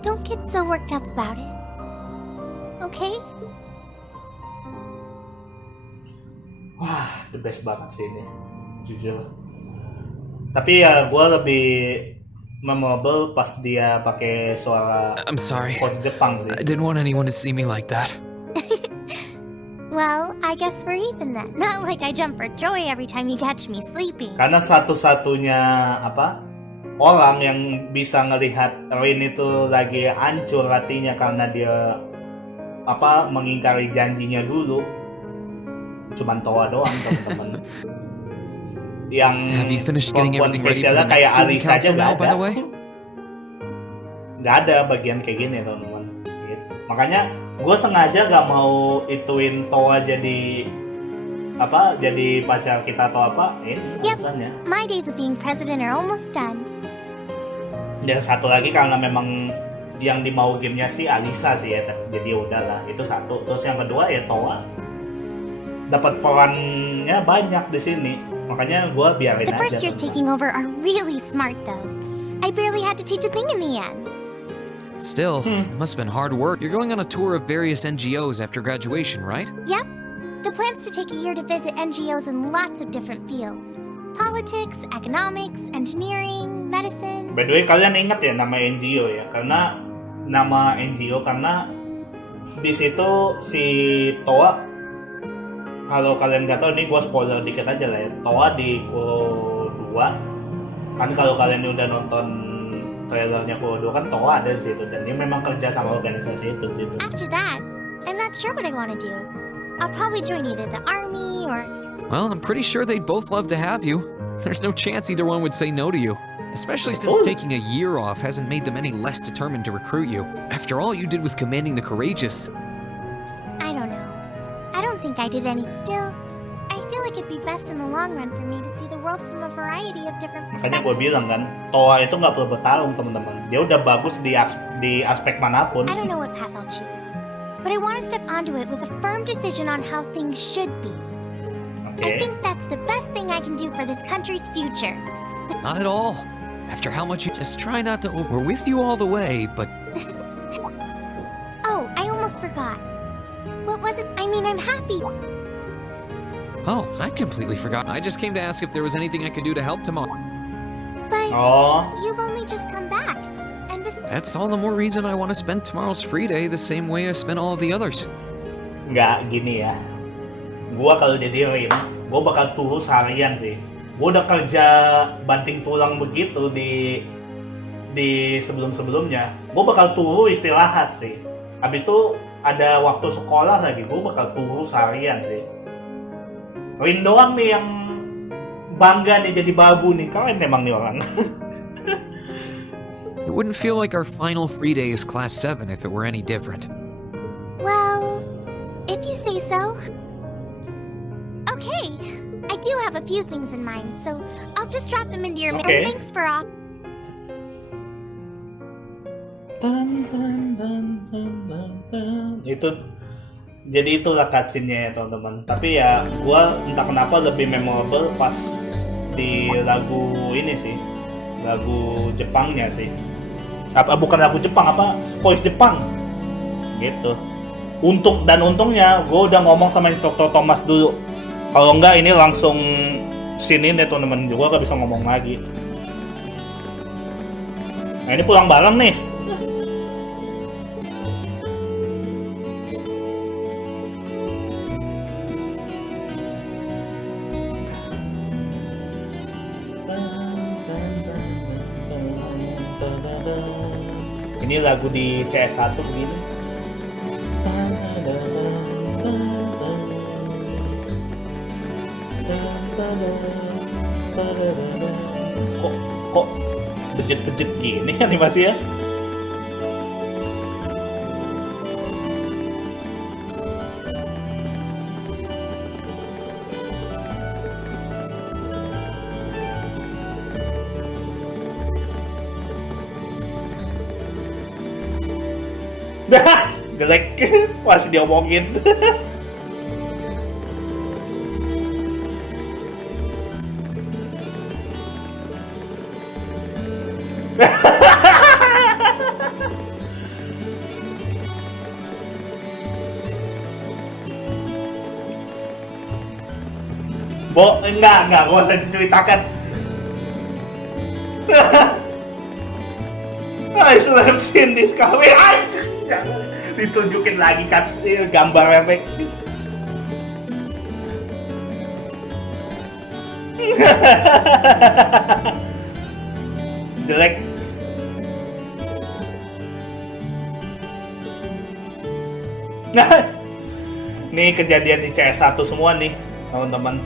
don't get so worked up about it. Okay? Wah, the best banget sih ini, jujur. Tapi ya gue lebih memorable pas dia pakai suara I'm sorry. voice Jepang sih. I didn't want anyone to see me like that. Well, I guess we're even then. Not like I jump for joy every time you catch me sleeping. Karena satu-satunya orang yang bisa ngelihat Rin itu lagi hancur hatinya karena dia mengingkari janjinya dulu. Cuman Toa doang, teman-teman. Yang perempuan spesialnya kayak Alisa aja nggak ada. Nggak ada bagian kayak gini, teman-teman. Gitu. Makanya gue sengaja gak mau ituin Toa jadi pacar kita atau apa. Ini alasannya. My days of being president are almost done. Dan satu lagi karena memang yang dimau gamenya sih Alisa sih ya, jadi udahlah itu satu. Terus yang kedua ya Toa dapat perannya banyak di sini, makanya gue biarin aja. The first years taking over are really smart though. I barely had to teach a thing in the end. Still, it must have been hard work. You're going on a tour of various NGOs after graduation, right? Yep. The plan's to take a year to visit NGOs in lots of different fields. Politics, economics, engineering, medicine. By the way, kalian ingat ya nama NGO ya? Karena nama NGO karena di situ si Toa, kalau kalian nggak tahu, ini gue spoiler dikit aja lah ya. Toa di Kuro 2 kan, kalau kalian udah nonton trailernya Kuro 2 kan Toa ada di situ dan dia memang kerja sama organisasi itu situ. After that, I'm not sure what I want to do. I'll probably join either the army or... Well, I'm pretty sure they'd both love to have you. There's no chance either one would say no to you. Especially since taking a year off hasn't made them any less determined to recruit you. After all you did with commanding the courageous. I don't know. I don't think I did any. Still, I feel like it'd be best in the long run for me to see the world from a variety of different Makanya perspectives. gue bilang kan, Toa itu nggak perlu bertarung teman-teman. Dia udah bagus di aspek manapun. I don't know what path I'll choose, but I want to step onto it with a firm decision on how things should be. I think that's the best thing I can do for this country's future. Not at all. After how much you just try not to We're with you all the way, but... Oh, I almost forgot. What was it? I mean, I'm happy. Oh, I completely forgot. I just came to ask if there was anything I could do to help tomorrow. But you've only just come back. And That's all the more reason I want to spend tomorrow's free day the same way I spent all of the others. Nggak gini ya. Gua kalau jadi Rin, gua bakal turu seharian sih. Gua udah kerja banting tulang begitu di sebelum-sebelumnya. Gua bakal turu istirahat sih. Habis itu ada waktu sekolah lagi, gua bakal turu seharian sih. Rin doang nih yang bangga nih jadi babu nih. Keren memang nih orang. It wouldn't feel like our final free day is class 7 if it were any different. Well, if you say so. Okay, I do have a few things in mind, so I'll just drop them into your mail. Thanks for all. Jadi itulah cutscene-nya ya teman-teman. Tapi ya gua entah kenapa lebih memorable pas di lagu ini sih, lagu Jepangnya sih. Bukan lagu Jepang, voice Jepang gitu. Untungnya gue udah ngomong sama instruktur Thomas dulu. Kalau enggak ini langsung sini deh teman-teman, gue gak bisa ngomong lagi. Nah ini pulang bareng nih. Ini lagu di CS1 begini. Kok bejit-bejit gini animasi ya? Jelek. Masih diomongin. Enggak usah diceritakan. I have seen this coming. Jangan ditunjukin lagi kan gambar efek. Jelek. Nah, nih kejadian di CS1 semua nih, teman-teman.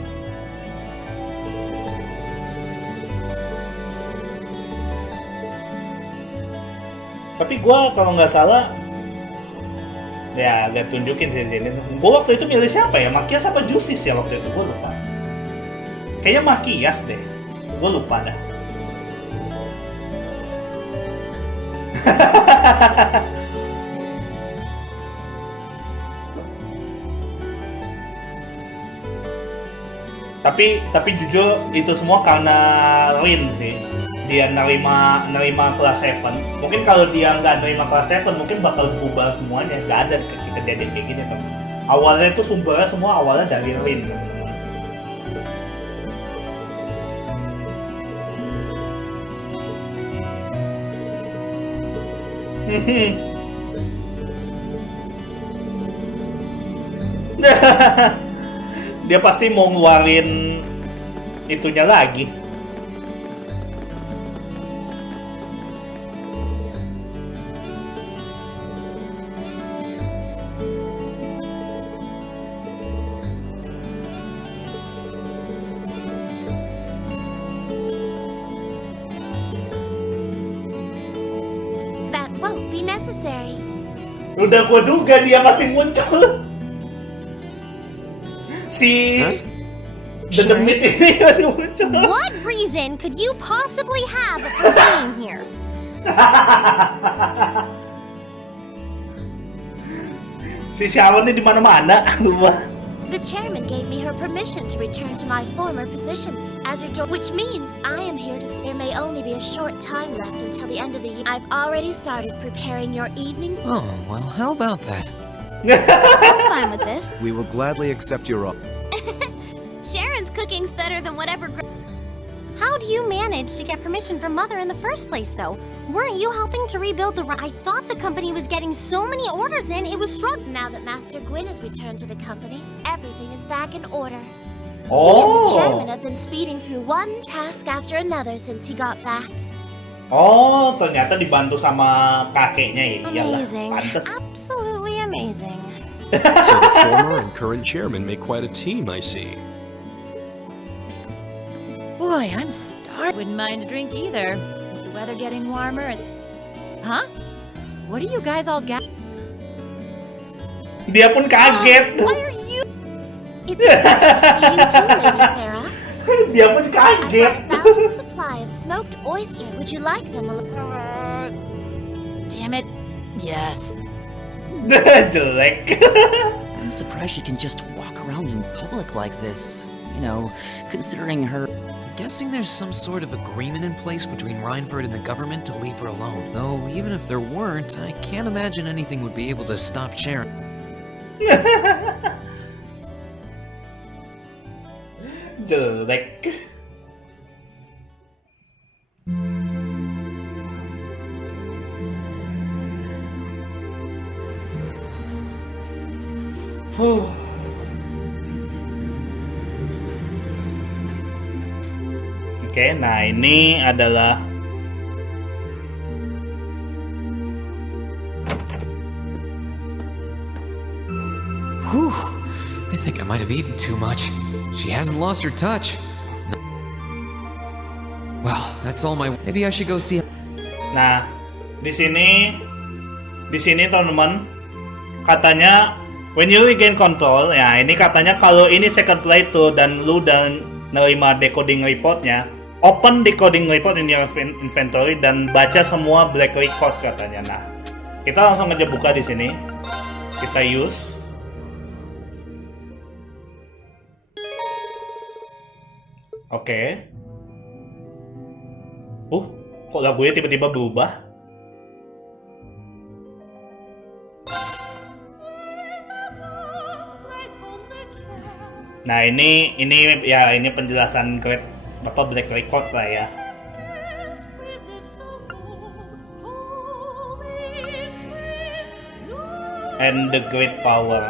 Tapi gue kalau nggak salah, ya agak tunjukin sih ini. Gue waktu itu milih siapa ya? Makias apa Jusis ya waktu itu? Gue lupa. Kayaknya Makias deh. Gue lupa dah. tapi jujur itu semua karena Rin sih. Dia nerima kelas 7. Mungkin kalau dia nggak nerima kelas 7 mungkin bakal bubar semuanya. Nggak ada kejadian kayak gini tuh. Awalnya itu sumbernya semua awalnya dari Rin. Dia pasti mau ngeluarin itunya lagi. That won't be necessary. Udah gua duga dia pasti muncul. Si Dedemit ini masih muncul. What reason could you possibly have for being here? Si Sharon ini di mana-mana, The chairman gave me her permission to return to my former position as your which means I am here to stay. There may only be a short time left until the end of the year. I've already started preparing your evening. Oh, well, how about that? I'm fine with this. We will gladly accept your offer. Sharon's cooking's better than whatever. How do you manage to get permission from Mother in the first place, though? Weren't you helping to rebuild the? I thought the company was getting so many orders in, it was struggling. Now that Master Gwyn has returned to the company, everything is back in order. He and the chairman have been speeding through one task after another since he got back. Oh, ternyata dibantu sama kakeknya ya. Amazing. Absolutely amazing. So the former and current chairman make quite a team, I see. Boy, I'm starving. Wouldn't mind a drink either. With the weather getting warmer and... Huh? What are you guys all Dia pun kaget. Why are you? It's a pleasure to see you too, Lady Sarah. Dia pun kaget. I brought a bountiful supply of smoked oyster. Would you like them? Damn it. Yes. Jelek. I'm surprised she can just walk around in public like this. You know, considering her... I'm guessing there's some sort of agreement in place between Reinford and the government to leave her alone. Though, even if there weren't, I can't imagine anything would be able to stop Sharon. Jelek. Oke, nah ini adalah Whew, I think I might have eaten too much. She hasn't lost her touch. Well, that's all my... Maybe I should go see... Nah, di sini teman-teman, katanya when you regain control, ya ini katanya kalau ini second playthrough dan lu dan nerima decoding reportnya, open decoding report in your inventory dan baca semua black record katanya. Nah, Kita langsung aja buka di sini. Kita use. Oke. Kok lagunya tiba-tiba berubah? Nah, ini penjelasan Black Record lah ya. And the Great Power.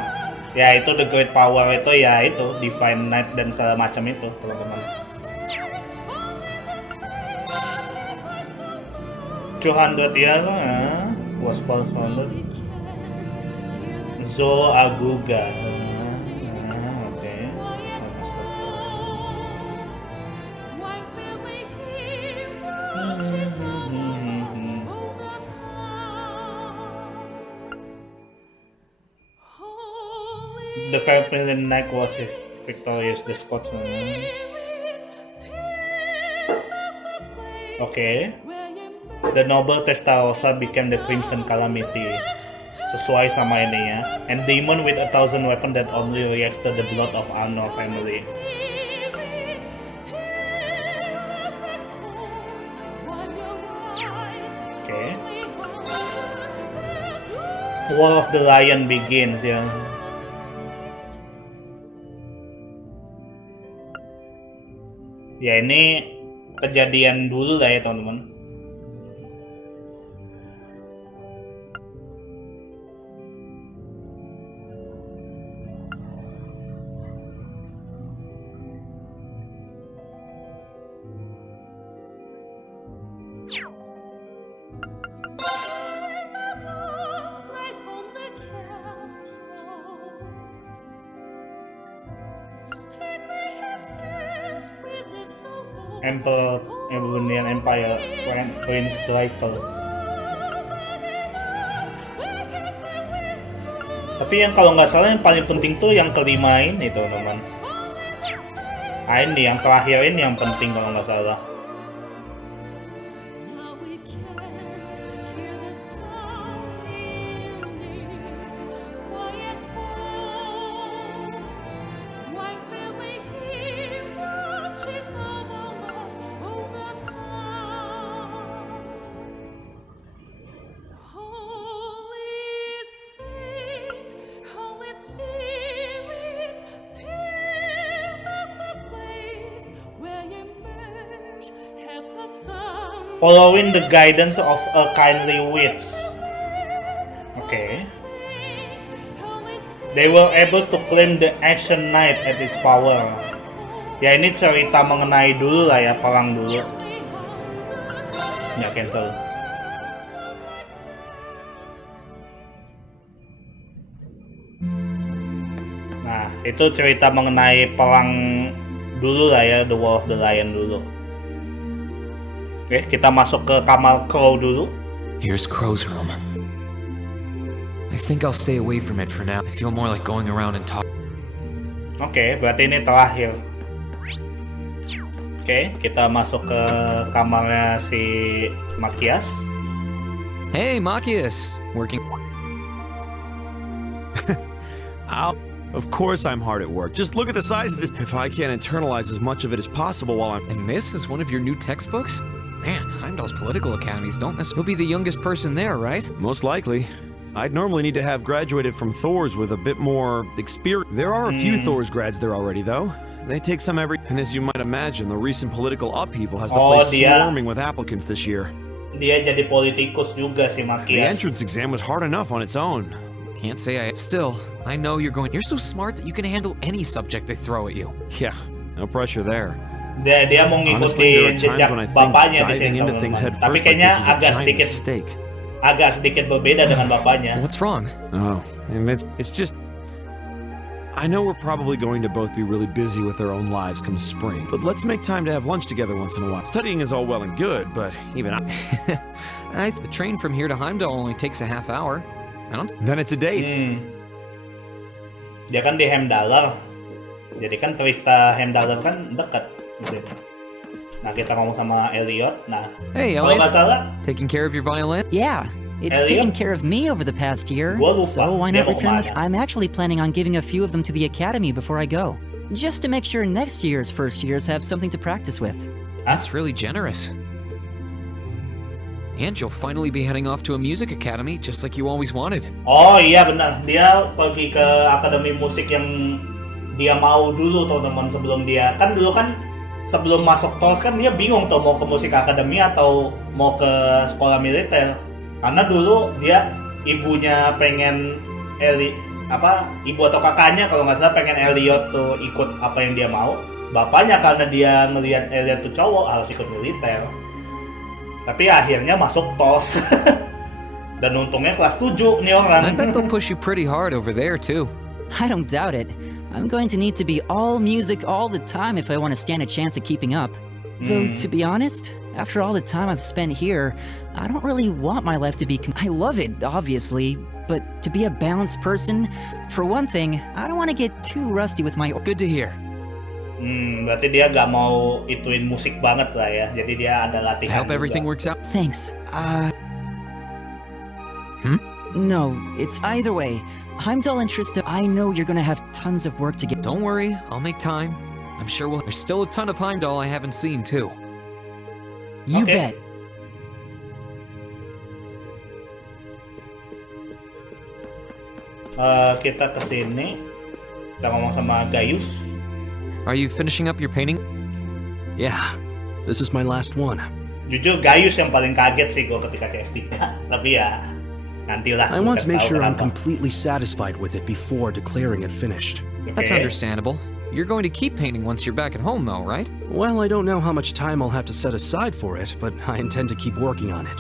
Ya, itu the Great Power itu ya itu Divine Night dan segala macam itu, teman-teman. 200 years was first founded. Zo Aguga. The Fairfield Knight was his victorious, the Scotsman. Okay. The Noble Testarossa became the Crimson Calamity. Sesuai sama ini ya. And demon with 1,000 weapons that only reacts to the blood of Arnor family. Okay. War of the Lion begins ya. Ya ini kejadian dulu lah ya teman-teman. Emperor Ebonian Empire Prince Dracos. Tapi yang kalau nggak salah yang paling penting tuh yang kelima ini teman-teman. Ini yang terakhir ini yang penting kalau nggak salah. Following the guidance of a kindly witch. Okay. They were able to claim the ancient night at its power. Ya ini cerita mengenai dulu lah ya, perang dulu. Nggak cancel. Nah, itu cerita mengenai perang dulu lah ya, The War of the Lion dulu. Oke, kita masuk ke kamar Crow dulu. Here's Crow's room. I think I'll stay away from it for now. I feel more like going around and talk. Oke, berarti ini terakhir. Oke, kita masuk ke kamarnya si Makias. Hey, Makias, working. Of course I'm hard at work. Just look at the size of this. If I can't internalize as much of it as possible while I'm... And this is one of your new textbooks? Man, Heimdall's political academies don't miss. You'll be the youngest person there, right? Most likely. I'd normally need to have graduated from Thor's with a bit more experience. There are a few Thor's grads there already, though. They take some every... And as you might imagine, the recent political upheaval has the place swarming with applicants this year. Dia jadi politikus juga si Makias. The entrance exam was hard enough on its own. Can't say I... Still, I know you're going... You're so smart that you can handle any subject they throw at you. Yeah, no pressure there. Dia mau ngikutin jejak bapaknya di sini teman-teman. Tapi kayaknya agak sedikit berbeda dengan bapaknya. What's wrong? Oh, it's just... I know we're probably going to both be really busy with our own lives come spring, but let's make time to have lunch together once in a while. Studying is all well and good, but even The train from here to Heimdall only takes a half hour. Then it's a date. Dia kan di Heimdall. Jadi kan Trista Heimdall kan dekat. Nah, kita ngomong sama Elliot. Nah, hey, kalau nggak salah, taking care of your violin? Yeah, It's taken care of me over the past year, so why not return the... I'm actually planning on giving a few of them to the academy before I go, just to make sure next year's first years have something to practice with. That's really generous. And you'll finally be heading off to a music academy, just like you always wanted. Oh iya benar, dia pergi ke akademi musik yang dia mau dulu teman-teman sebelum dia kan dulu kan sebelum masuk TOS kan dia bingung tuh mau ke musik akademi atau mau ke sekolah militer. Karena dulu dia ibunya pengen ibu atau kakaknya kalau nggak salah pengen Elliot tuh ikut apa yang dia mau. Bapaknya karena dia ngelihat Elliot tuh cowok harus ikut militer. Tapi akhirnya masuk TOS. Dan untungnya kelas 7 nih orang. I bet they'll push you pretty hard over there too. I don't doubt it. I'm going to need to be all music all the time if I want to stand a chance at keeping up. Though, to be honest, after all the time I've spent here, I don't really want my life to be... I love it, obviously, but to be a balanced person, for one thing, I don't want to get too rusty with my... Good to hear. Berarti dia gak mau ituin musik banget lah ya. Jadi dia ada latihan. I hope everything works out. Thanks. No, it's either way. I'm dull interested. I know you're gonna have tons of work to get. Don't worry, I'll make time. I'm sure there's still a ton of Heimdall I haven't seen too. You bet. Kita kesini. Kita ngomong sama Gaius. Are you finishing up your painting? Yeah, this is my last one. Jujur Gaius yang paling kaget sih gue ketika CS3. Tapi ya, nantilah. I want to make sure I'm completely satisfied with it before declaring it finished. That's understandable. You're going to keep painting once you're back at home though, right? Well, I don't know how much time I'll have to set aside for it, but I intend to keep working on it.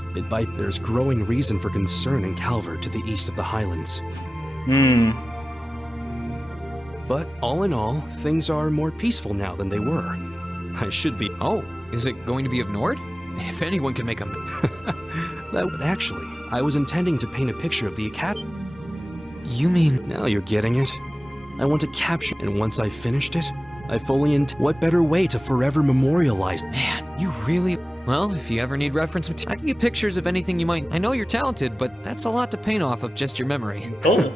There's growing reason for concern in Calvert to the east of the Highlands. But all in all, things are more peaceful now than they were. I should be... Oh, is it going to be of Nord? If anyone can make a... Actually, I was intending to paint a picture of the academy. You mean... Now you're getting it. I want to capture... And once I've finished it, I fully what better way to forever memorialize... Man, you really... Well, if you ever need reference material, I can get pictures of anything you might... I know you're talented, but that's a lot to paint off of just your memory. Oh.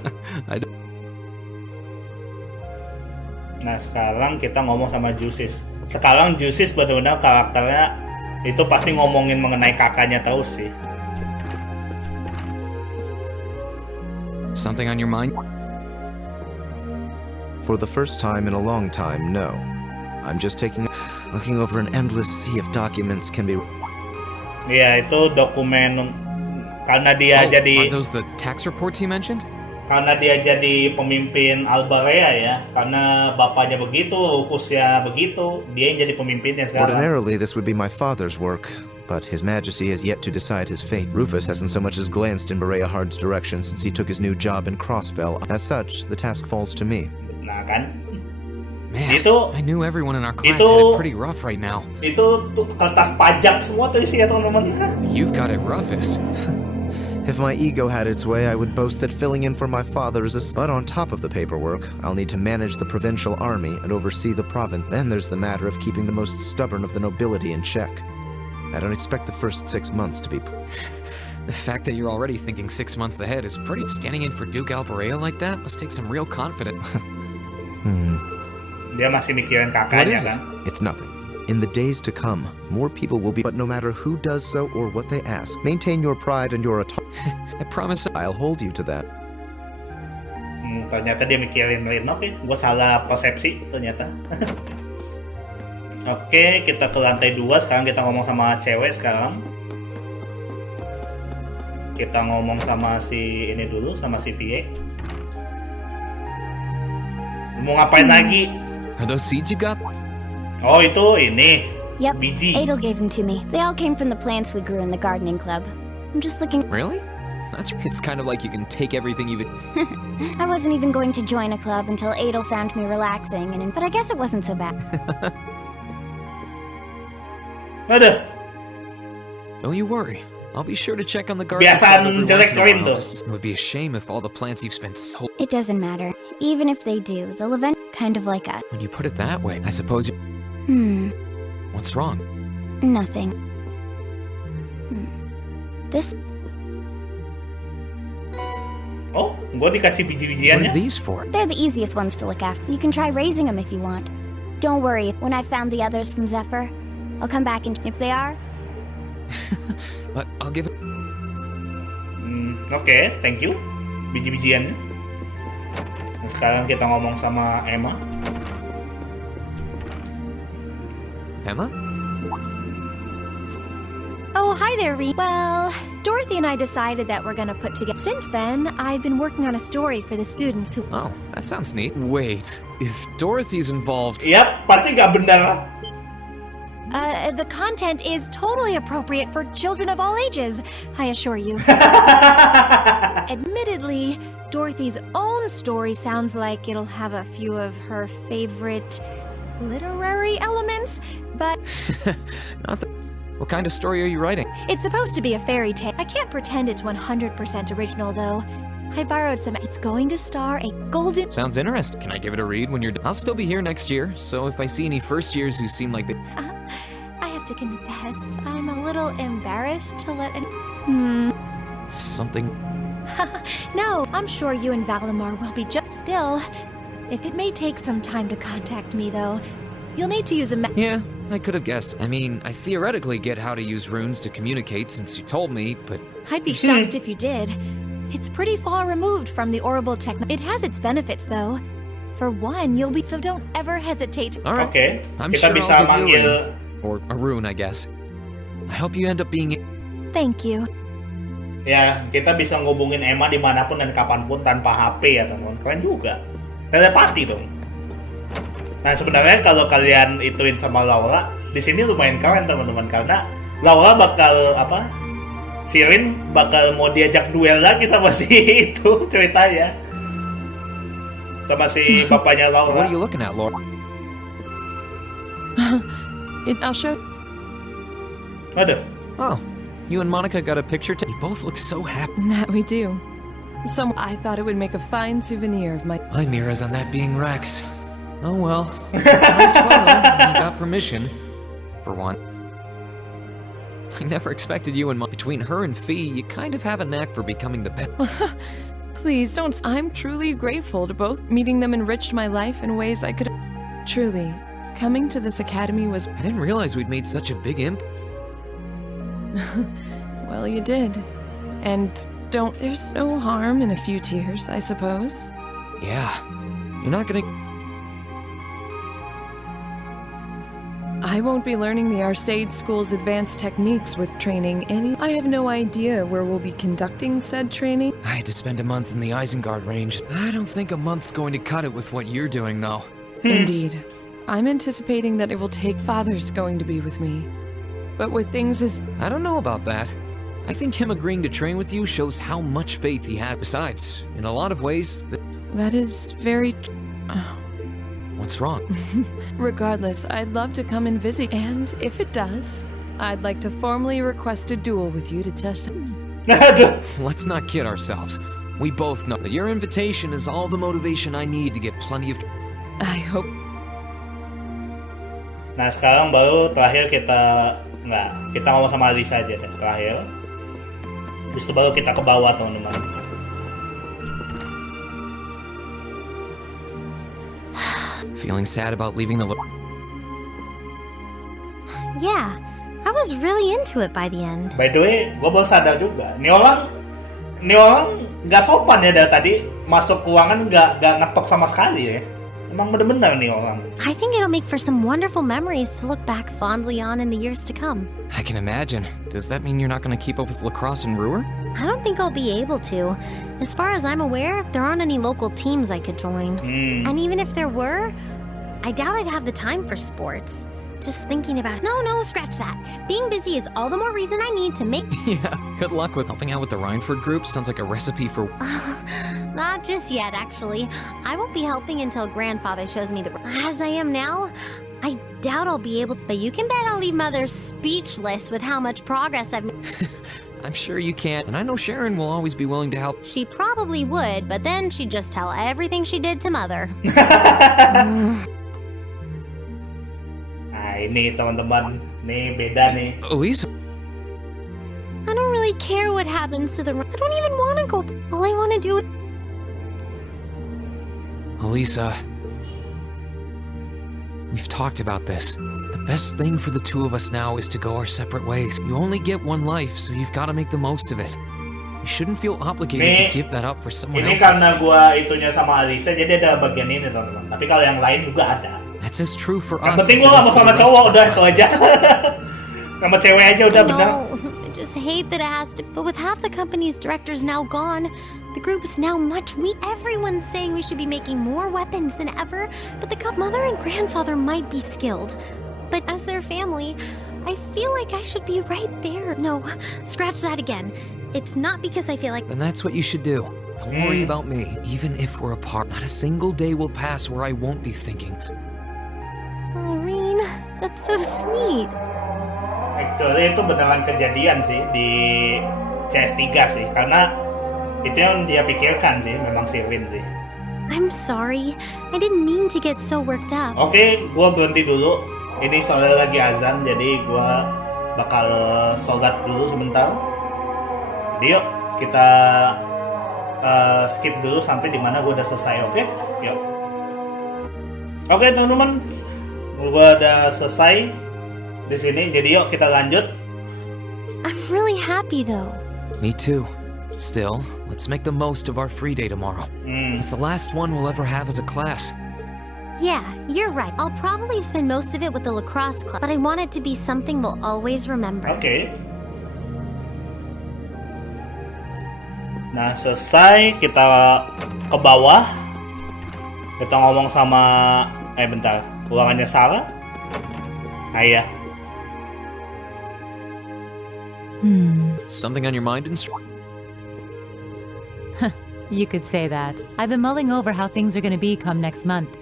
Nah, sekarang kita ngomong sama Jusis. Sekarang Jusis benar-benar karakternya itu pasti ngomongin mengenai kakaknya terus sih. Something on your mind? For the first time in a long time, no. I'm just looking over an endless sea of documents can be... Iya, itu dokumen karena dia jadi... Are those the tax reports you mentioned? Karena dia jadi pemimpin Albarea ya, karena bapaknya begitu, Rufusnya begitu, dia yang jadi pemimpinnya sekarang. Ordinarily, this would be my father's work, but His Majesty has yet to decide his fate. Rufus hasn't so much as glanced in Berea Hard's direction since he took his new job in Crossbell. As such, the task falls to me. Nah kan? Man, itu, I knew everyone in our class had it pretty rough right now. Itu kertas pajak semua tuh isinya teman-teman. You've got it roughest. If my ego had its way, I would boast that filling in for my father is a... But on top of the paperwork, I'll need to manage the provincial army and oversee the province. Then there's the matter of keeping the most stubborn of the nobility in check. I don't expect the first 6 months to be... The fact that you're already thinking 6 months ahead is pretty... Standing in for Duke Alberea like that must take some real confidence. Dia masih mikirin kakaknya kan? It's nothing. In the days to come, more people will be... But no matter who does so or what they ask, maintain your pride and your autonomy. I promise I'll hold you to that. Ternyata dia mikirin Renok ya. Gue salah persepsi ternyata. Oke, kita ke lantai 2. Sekarang kita ngomong sama cewek sekarang. Kita ngomong sama si ini dulu, sama si VA. Mau ngapain lagi? Are those seeds you got? Oh, itu ini. Yep, biji. Adel gave them to me. They all came from the plants we grew in the gardening club. I'm just looking... Really? It's kind of like you can take everything you've... I wasn't even going to join a club until Adel found me relaxing, but I guess it wasn't so bad. Ada. Don't you worry. I'll be sure to check on the garden. Biasaan jelek kawin tuh. It would be a shame if all the plants you've spent so... It doesn't matter. Even if they do, they'll eventually kind of like us. When you put it that way, I suppose you... What's wrong? Nothing. This... Oh, gue dikasih biji-bijiannya. What are these for? They're the easiest ones to look after. You can try raising them if you want. Don't worry, when I've found the others from Zephyr, I'll come back and if they are... I'll give it... Oke, thank you. Biji-bijiannya. Sekarang kita ngomong sama Emma. Emma? Oh, hi there, Ree. Well, Dorothy and I decided that we're gonna put together. Since then, I've been working on a story for the students who... Oh, that sounds neat. Wait, if Dorothy's involved... Yap, pasti gak benar. The content is totally appropriate for children of all ages, I assure you. Admittedly, Dorothy's own story sounds like it'll have a few of her favorite literary elements, but... What kind of story are you writing? It's supposed to be a fairy tale. I can't pretend it's 100% original, though. I borrowed some. It's going to star a golden... Sounds interesting. Can I give it a read when you're done? I'll still be here next year, so if I see any first years who seem like they... I have to confess, I'm a little embarrassed to let an... Something... No, I'm sure you and Valimar will be just still. If it may take some time to contact me, though, you'll need to use a... Yeah, I could have guessed. I mean, I theoretically get how to use runes to communicate since you told me, but... I'd be shocked if you did. It's pretty far removed from the orbital technology. It has its benefits, though. For one, you'll be... So don't ever hesitate to... All right. Okay, I'm kita sure bisa I'll give you a manggil... ring. Or a rune, I guess. I hope you end up being... Thank you. Ya, kita bisa ngubungin Emma dimanapun dan kapanpun tanpa HP ya teman-teman. Keren juga. Telepati dong. Nah sebenarnya kalau kalian ituin sama Laura, di sini lumayan keren teman-teman karena Laura bakal apa? Sirin bakal mau diajak duel lagi sama si itu ceritanya. Sama si bapaknya Laura. What are you looking at, Laura? I'll show. Aduh. Oh, you and Monica got a picture too. You both look so happy. That we do. I thought it would make a fine souvenir of my... My mirror's on that being Rex. Oh well. It's a nice photo. You got permission. For one. I never expected you and between her and Fee, you kind of have a knack for becoming the best. Please don't. I'm truly grateful to both. Meeting them enriched my life in ways I could... Truly. Coming to this academy was... I didn't realize we'd made such a big impact. Well, you did. And don't... There's no harm in a few tears, I suppose. Yeah. You're not gonna... I won't be learning the Arcade School's advanced techniques with training any... I have no idea where we'll be conducting said training. I had to spend a month in the Isengard range. I don't think a month's going to cut it with what you're doing, though. Indeed. I'm anticipating that it will take Father's going to be with me. But with things as... I don't know about that. I think him agreeing to train with you shows how much faith he had. Besides, in a lot of ways... That is very... What's wrong? Regardless, I'd love to come and visit. And if it does, I'd like to formally request a duel with you to test... Let's not kid ourselves. We both know that your invitation is all the motivation I need to get plenty of... I hope... Nah sekarang baru terakhir kita ngomong sama Lisa aja deh terakhir. Terus itu baru kita ke bawah teman-teman. Feeling sad about leaving the... Yeah, I was really into it by the end. By the way, gue baru sadar juga. Ini orang nggak sopan ya dari tadi masuk ruangan nggak ngetok sama sekali ya. Emang bener-bener nih orang. I think it'll make for some wonderful memories to look back fondly on in the years to come. I can imagine. Does that mean you're not going to keep up with lacrosse and Ruhr? I don't think I'll be able to. As far as I'm aware, there aren't any local teams I could join. And even if there were, I doubt I'd have the time for sports. Just thinking about it. No, scratch that. Being busy is all the more reason I need to make... Yeah, good luck with helping out with the Rhineford group. Sounds like a recipe for... Not just yet, actually. I won't be helping until Grandfather shows me the... As I am now, I doubt I'll be able to... But you can bet I'll leave Mother speechless with how much progress I've made. I'm sure you can. And I know Sharon will always be willing to help. She probably would, but then she'd just tell everything she did to Mother. Nah, ini teman-teman. Nih, beda nih. Elisa. I don't really care what happens to the... I don't even want to go... All I want to do... Elisa, we've talked about this. The best thing for the two of us now is to go our separate ways. You only get one life, so you've got to make the most of it. You shouldn't feel obligated to give that up for someone else. Ini karena gua itunya sama Alisa, jadi ada bagian ini teman-teman. Tapi kalau yang lain juga ada. That's as true for us. Yang penting gua gak mau sama cowok, udah itu aja. Sama cewek aja udah benar. I just hate that it has to. But with half the company's directors now gone, the group is now much weak. Everyone's saying we should be making more weapons than ever. But the mother and grandfather might be skilled. But as their family, I feel like I should be right there. No, scratch that again. It's not because I feel like... And that's what you should do. Don't worry about me. Even if we're apart, not a single day will pass where I won't be thinking. Oh, Reen, that's so sweet. Actually, itu beneran kejadian sih di CS3 sih. Karena itu yang dia pikirkan sih, memang si Reen sih. I'm sorry. I didn't mean to get so worked up. Oke, gua berhenti dulu. Ini soalnya lagi azan, jadi gua bakal sholat dulu sebentar. Jadi yuk kita skip dulu sampai dimana gue udah selesai, oke? Yuk. Oke teman-teman, gue udah selesai di sini. Jadi yuk kita lanjut. I'm really happy though. Me too. Still, let's make the most of our free day tomorrow. It's the last one we'll ever have as a class. Yeah, you're right. I'll probably spend most of it with the lacrosse club, but I want it to be something we'll always remember. Okay. Nah, selesai, kita ke bawah. Kita ngomong sama... bentar. Ruangannya Sarah? Iya. Something on your mind, instructor? You could say that. I've been mulling over how things are going to be come next month.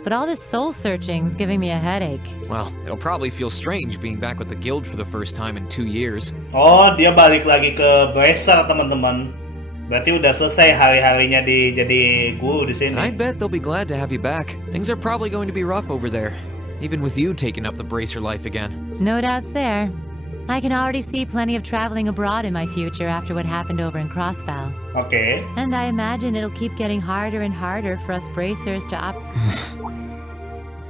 But all this soul searching's giving me a headache. Well, it'll probably feel strange being back with the guild for the first time in 2 years. Oh, dia balik lagi ke Bracer, teman-teman. Berarti udah selesai hari-harinya jadi guru di sini. I bet they'll be glad to have you back. Things are probably going to be rough over there, even with you taking up the Bracer life again. No doubts there. I can already see plenty of traveling abroad in my future after what happened over in Crossbow. Okay. And I imagine it'll keep getting harder and harder for us Bracers to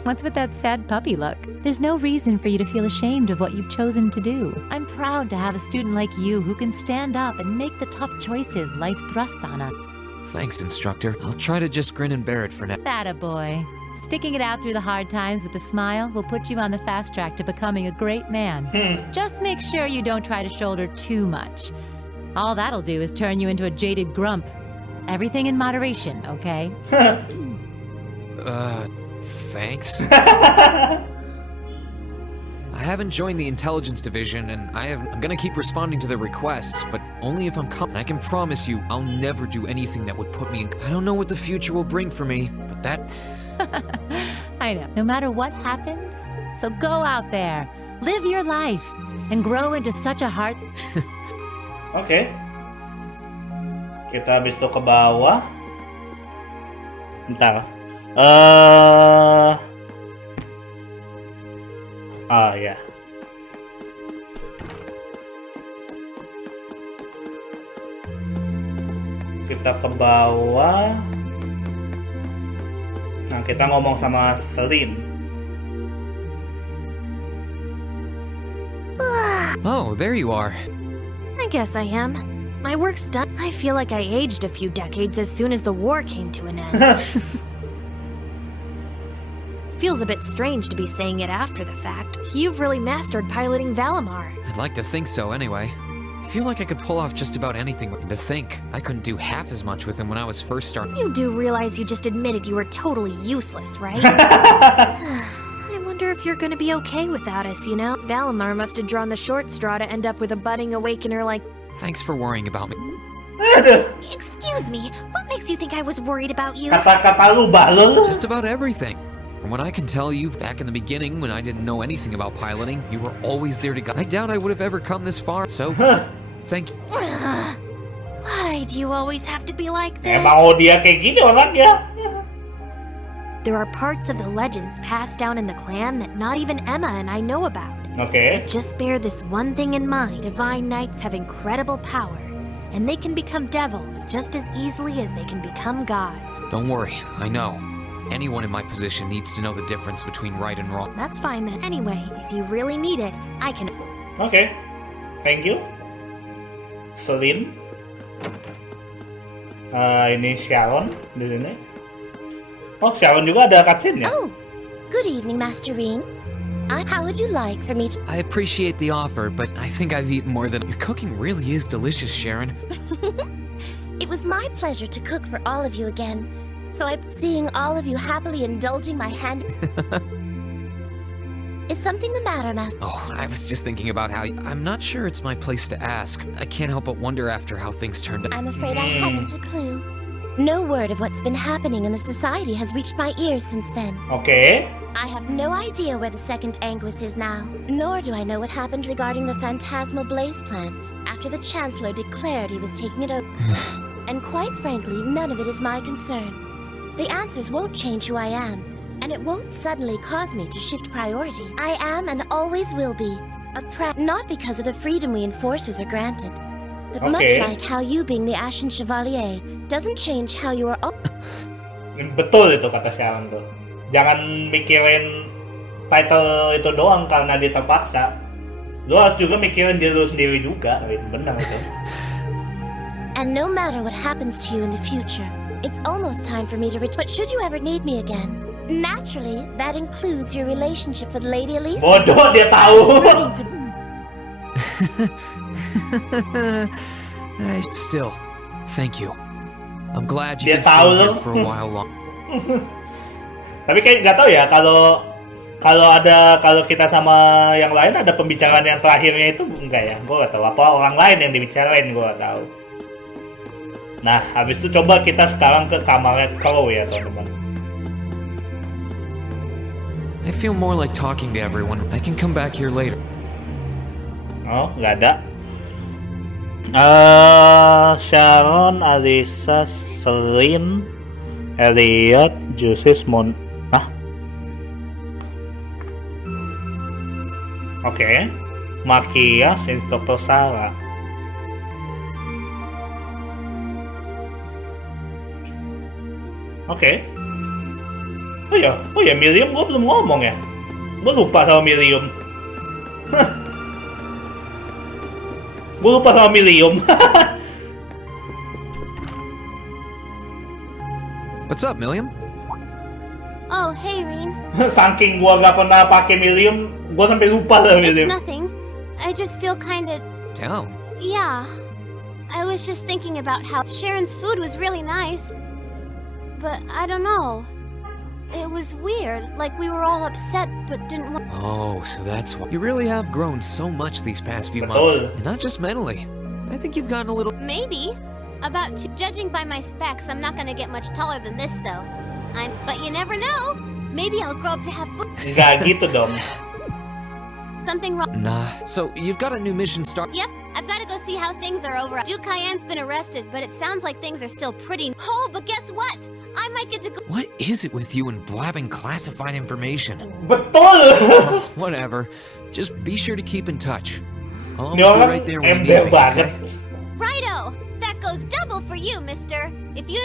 What's with that sad puppy look? There's no reason for you to feel ashamed of what you've chosen to do. I'm proud to have a student like you who can stand up and make the tough choices life thrusts on us. Thanks, instructor. I'll try to just grin and bear it for now. Atta boy. Sticking it out through the hard times with a smile will put you on the fast track to becoming a great man. Just make sure you don't try to shoulder too much. All that'll do is turn you into a jaded grump. Everything in moderation, okay? Thanks. I haven't joined the intelligence division, and I'm gonna keep responding to their requests, but only if I'm I can promise you I'll never do anything that would put me in... I don't know what the future will bring for me, but that... I know. No matter what happens, so go out there, live your life, and grow into such a heart... Okay. Kita habis itu ke bawah. Bentar. Ya. Kita ke bawah. Nah, kita ngomong sama Celine. Oh, there you are. I guess I am. My work's done. I feel like I aged a few decades as soon as the war came to an end. Feels a bit strange to be saying it after the fact. You've really mastered piloting Valimar. I'd like to think so anyway. I feel like I could pull off just about anything. And to think, I couldn't do half as much with him when I was first starting. You do realize you just admitted you were totally useless, right? I wonder if you're gonna be okay without us, you know? Valimar must have drawn the short straw to end up with a budding awakener like... Thanks for worrying about me. Excuse me, what makes you think I was worried about you? Kata-kata lu balel. Just about everything. From what I can tell you, back in the beginning when I didn't know anything about piloting, you were always there to guide. I doubt I would have ever come this far, so thank you. Why do you always have to be like this? Emang dia kayak gini orangnya. There are parts of the legends passed down in the clan that not even Emma and I know about. Okay. But just bear this one thing in mind. Divine Knights have incredible power, and they can become devils just as easily as they can become gods. Don't worry, I know. Anyone in my position needs to know the difference between right and wrong. That's fine then. Anyway, if you really need it, I can... Okay. Thank you. Celine. Ini Sharon di sini. Oh, Sharon juga ada cutscene ya? Oh, good evening, Master Reen. How would you like for me to... I appreciate the offer, but I think I've eaten more than... Your cooking really is delicious, Sharon. It was my pleasure to cook for all of you again. So I'm seeing all of you happily indulging my hand... Is something the matter, Master? Oh, I was just thinking about how... I'm not sure it's my place to ask. I can't help but wonder after how things turned out. I'm afraid I haven't a clue. No word of what's been happening in the society has reached my ears since then. Okay. I have no idea where the second Anguis is now, nor do I know what happened regarding the Phantasmal Blaze plan after the Chancellor declared he was taking it over. And quite frankly, none of it is my concern. The answers won't change who I am, and it won't suddenly cause me to shift priority. I am and always will be not because of the freedom we enforcers are granted, but much like how you being the Ashen Chevalier doesn't change how you are. Betul itu kata Sharon tuh. Jangan mikirin title itu doang karena dia terpaksa. Lu harus juga mikirin diri lu sendiri juga. Benar itu. And no matter what happens to you in the future, it's almost time for me to return. But should you ever need me again, naturally, that includes your relationship with Lady Elise. Bodoh, dia tahu. Still, thank you. I'm glad you Dia can stay tahu here loh. for a while long. Tapi kayak nggak tahu ya kalau kita sama yang lain ada pembicaraan yang terakhirnya itu enggak ya? Gue nggak tahu. Apa orang lain yang dibicarain gue nggak tahu. Nah, habis itu coba kita sekarang ke kamarnya Chloe ya teman-teman. I feel more like talking to everyone. I can come back here later. Oh, nggak ada. Sharon, Alisa, Celine, Elliot, Jusis, Oke. Makias, Instruktur Sarah. Oke. Oh ya, Miriam gue belum ngomong ya. Gue lupa sama Miriam. Gue lupa sama Miriam. What's up, Milliam? Oh, hey, Reen. Saking gue gak pernah pakai Miriam, gue sampai lupa sama Miriam. It's nothing. I just feel kinda... Down? Yeah. I was just thinking about how Sharon's food was really nice. But I don't know. It was weird, like we were all upset but didn't want... Oh, so that's why. You really have grown so much these past few months. And not just mentally. I think you've gotten a little... Maybe. Judging by my specs, I'm not gonna get much taller than this, though. But you never know. Maybe I'll grow up to have... Nggak gitu dong. Something wrong. Nah. So, you've got a new mission start... Yep, I've got to go see how things are over. Duke Cayenne's been arrested, but it sounds like things are still pretty... Oh, but guess what? I might get to go... What is it with you and blabbing classified information? Betul! Well, whatever. Just be sure to keep in touch. I'll always be right there when you need me, okay? Righto! That goes double for you, mister. If you...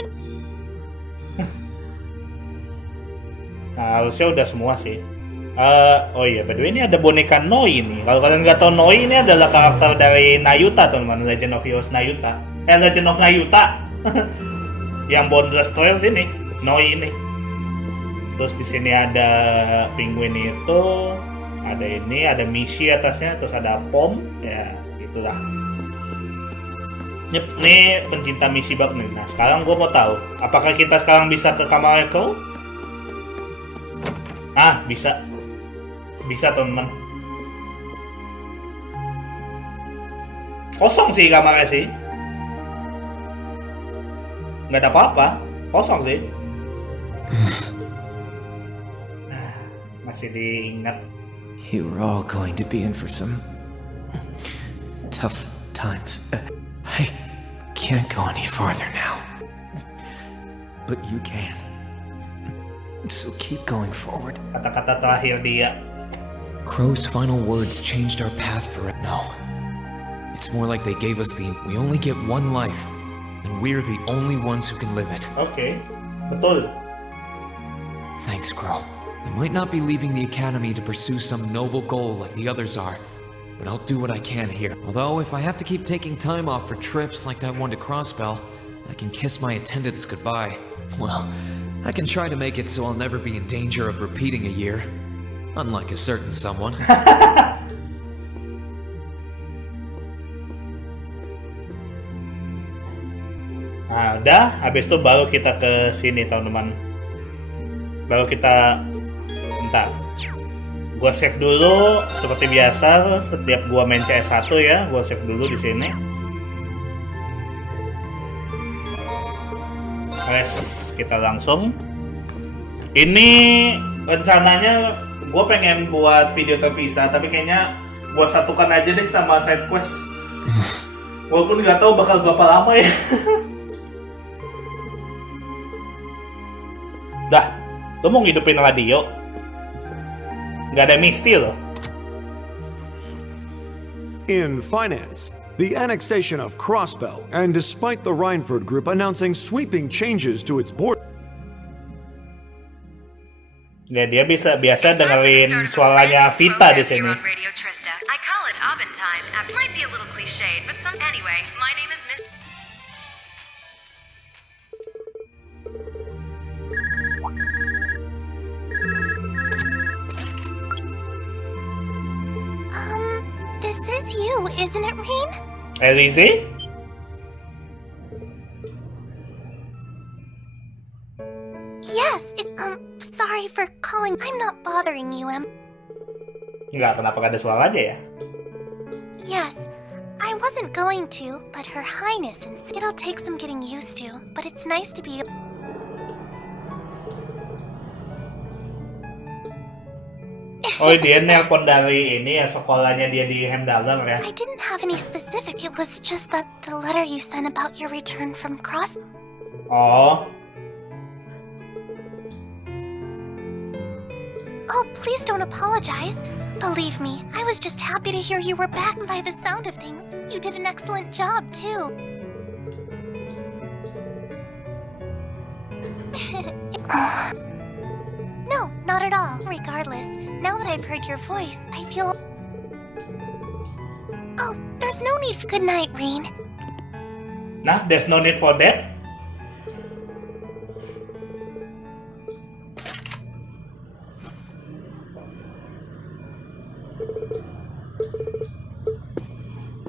Nah, harusnya udah semua sih. Oh iya, by the way ini ada boneka Noi nih. Kalau kalian nggak tahu, Noi ini adalah karakter dari Nayuta, teman-teman. Legend of Heroes Nayuta. Legend of Nayuta. Yang Boundless Trails ini, Noi ini. Terus di sini ada penguin itu, ada ini, ada misi atasnya, terus ada pom, ya itulah. Ini pencinta misi bug nih. Nah sekarang gue mau tahu, apakah kita sekarang bisa ke kamar Echo? Ah bisa, bisa teman-teman. Kosong sih kamarnya sih. Nggak ada apa-apa, kosong sih. Masih diingat. You were all going to be in for some tough times. I can't go any farther now. But you can. So keep going forward. Kata-kata terakhir dia. Crow's final words changed our path for it. No. It's more like they gave us we only get one life. And we're the only ones who can live it. Oke, betul. Thanks, girl. I might not be leaving the academy to pursue some noble goal like the others are, but I'll do what I can here. Although, if I have to keep taking time off for trips like that one to Crossbell, I can kiss my attendance goodbye. Well, I can try to make it so I'll never be in danger of repeating a year. Unlike a certain someone. Nah, udah, habis itu baru kita ke sini, teman-teman. Baru kita bentar. Gua save dulu seperti biasa setiap gua main CS1 ya, gua save dulu di sini. Wes, kita langsung. Ini rencananya gue pengen buat video terpisah, tapi kayaknya gue satukan aja deh sama side quest. Walaupun nggak tahu bakal berapa lama ya. Dah, lo mau ngidupin radio? Nggak ada misteri loh. In finance, the annexation of Crossbell, and despite the Rhineford Group announcing sweeping changes to its board. Ya, dia biasa dengerin suaranya Vita di sini. I call it Abend time. It might be a little cliched, but anyway, my name is Miss. This is you, isn't it, Rain? Elise? Yes, sorry for calling. I'm not bothering you, Em. Enggak, kenapa gak ada suaranya ya? Yes, I wasn't going to, but Her Highness insists. It'll take some getting used to, but it's nice to be. Oh, dia nelpon dari ini ya, sekolahnya dia di Hemdaler ya. I didn't have any specific. It was just that the letter you sent about your return from Cross. Oh. Oh, please don't apologize. Believe me, I was just happy to hear you were back by the sound of things. You did an excellent job, too. No, not at all. Regardless, now that I've heard your voice, I feel... Oh, there's no need for... Good night, Rain. Nah, there's no need for that.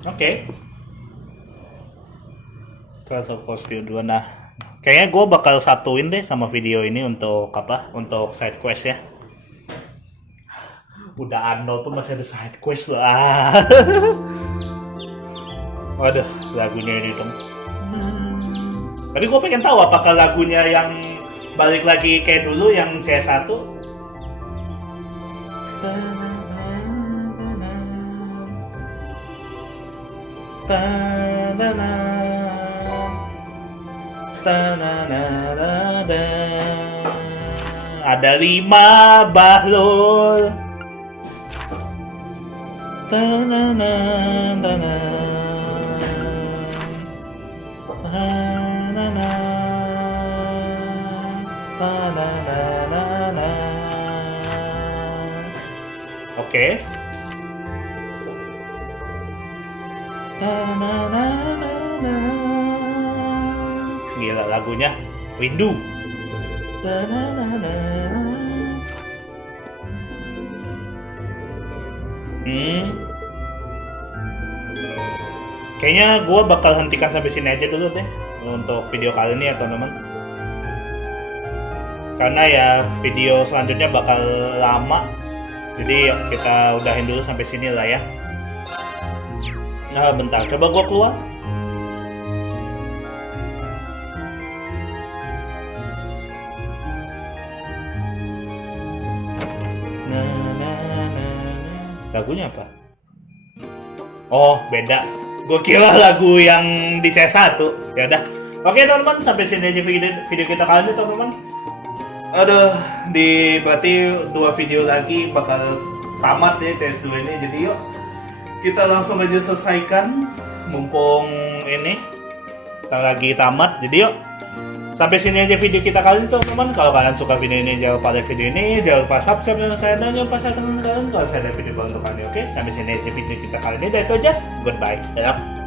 Oke. Class of Course View 2. Nah, kayaknya gue bakal satuin deh sama video ini untuk apa? Untuk side quest ya. Udah Arnold tuh masih ada side quest loh. Waduh, lagunya ini dong. Tapi gue pengen tahu apakah lagunya yang balik lagi kayak dulu yang CS1. Ada 5 Bahlul. Oke. Gila lagunya, rindu. Kayaknya gue bakal hentikan sampai sini aja dulu deh untuk video kali ini ya teman-teman. Karena ya video selanjutnya bakal lama, jadi kita udahin dulu sampai sini lah ya. Nah bentar, coba gue keluar. Lagunya apa? Oh beda. Gue kira lagu yang di CS1. Ya udah. Oke teman-teman, sampai sini aja video kita kali ini teman-teman. Aduh, berarti 2 video lagi bakal tamat ya CS2 ini. Jadi yuk kita langsung aja selesaikan mumpung ini kita lagi tamat. Jadi yuk Sampai sini aja video kita kali ini teman-teman. Kalau kalian suka video ini, jangan lupa like video ini, jangan lupa subscribe channel saya, dan jangan lupa share teman kalian kalau saya ada video baru untuk kalian. Oke, sampai sini aja video kita kali ini. Dan itu aja, goodbye. Dadah.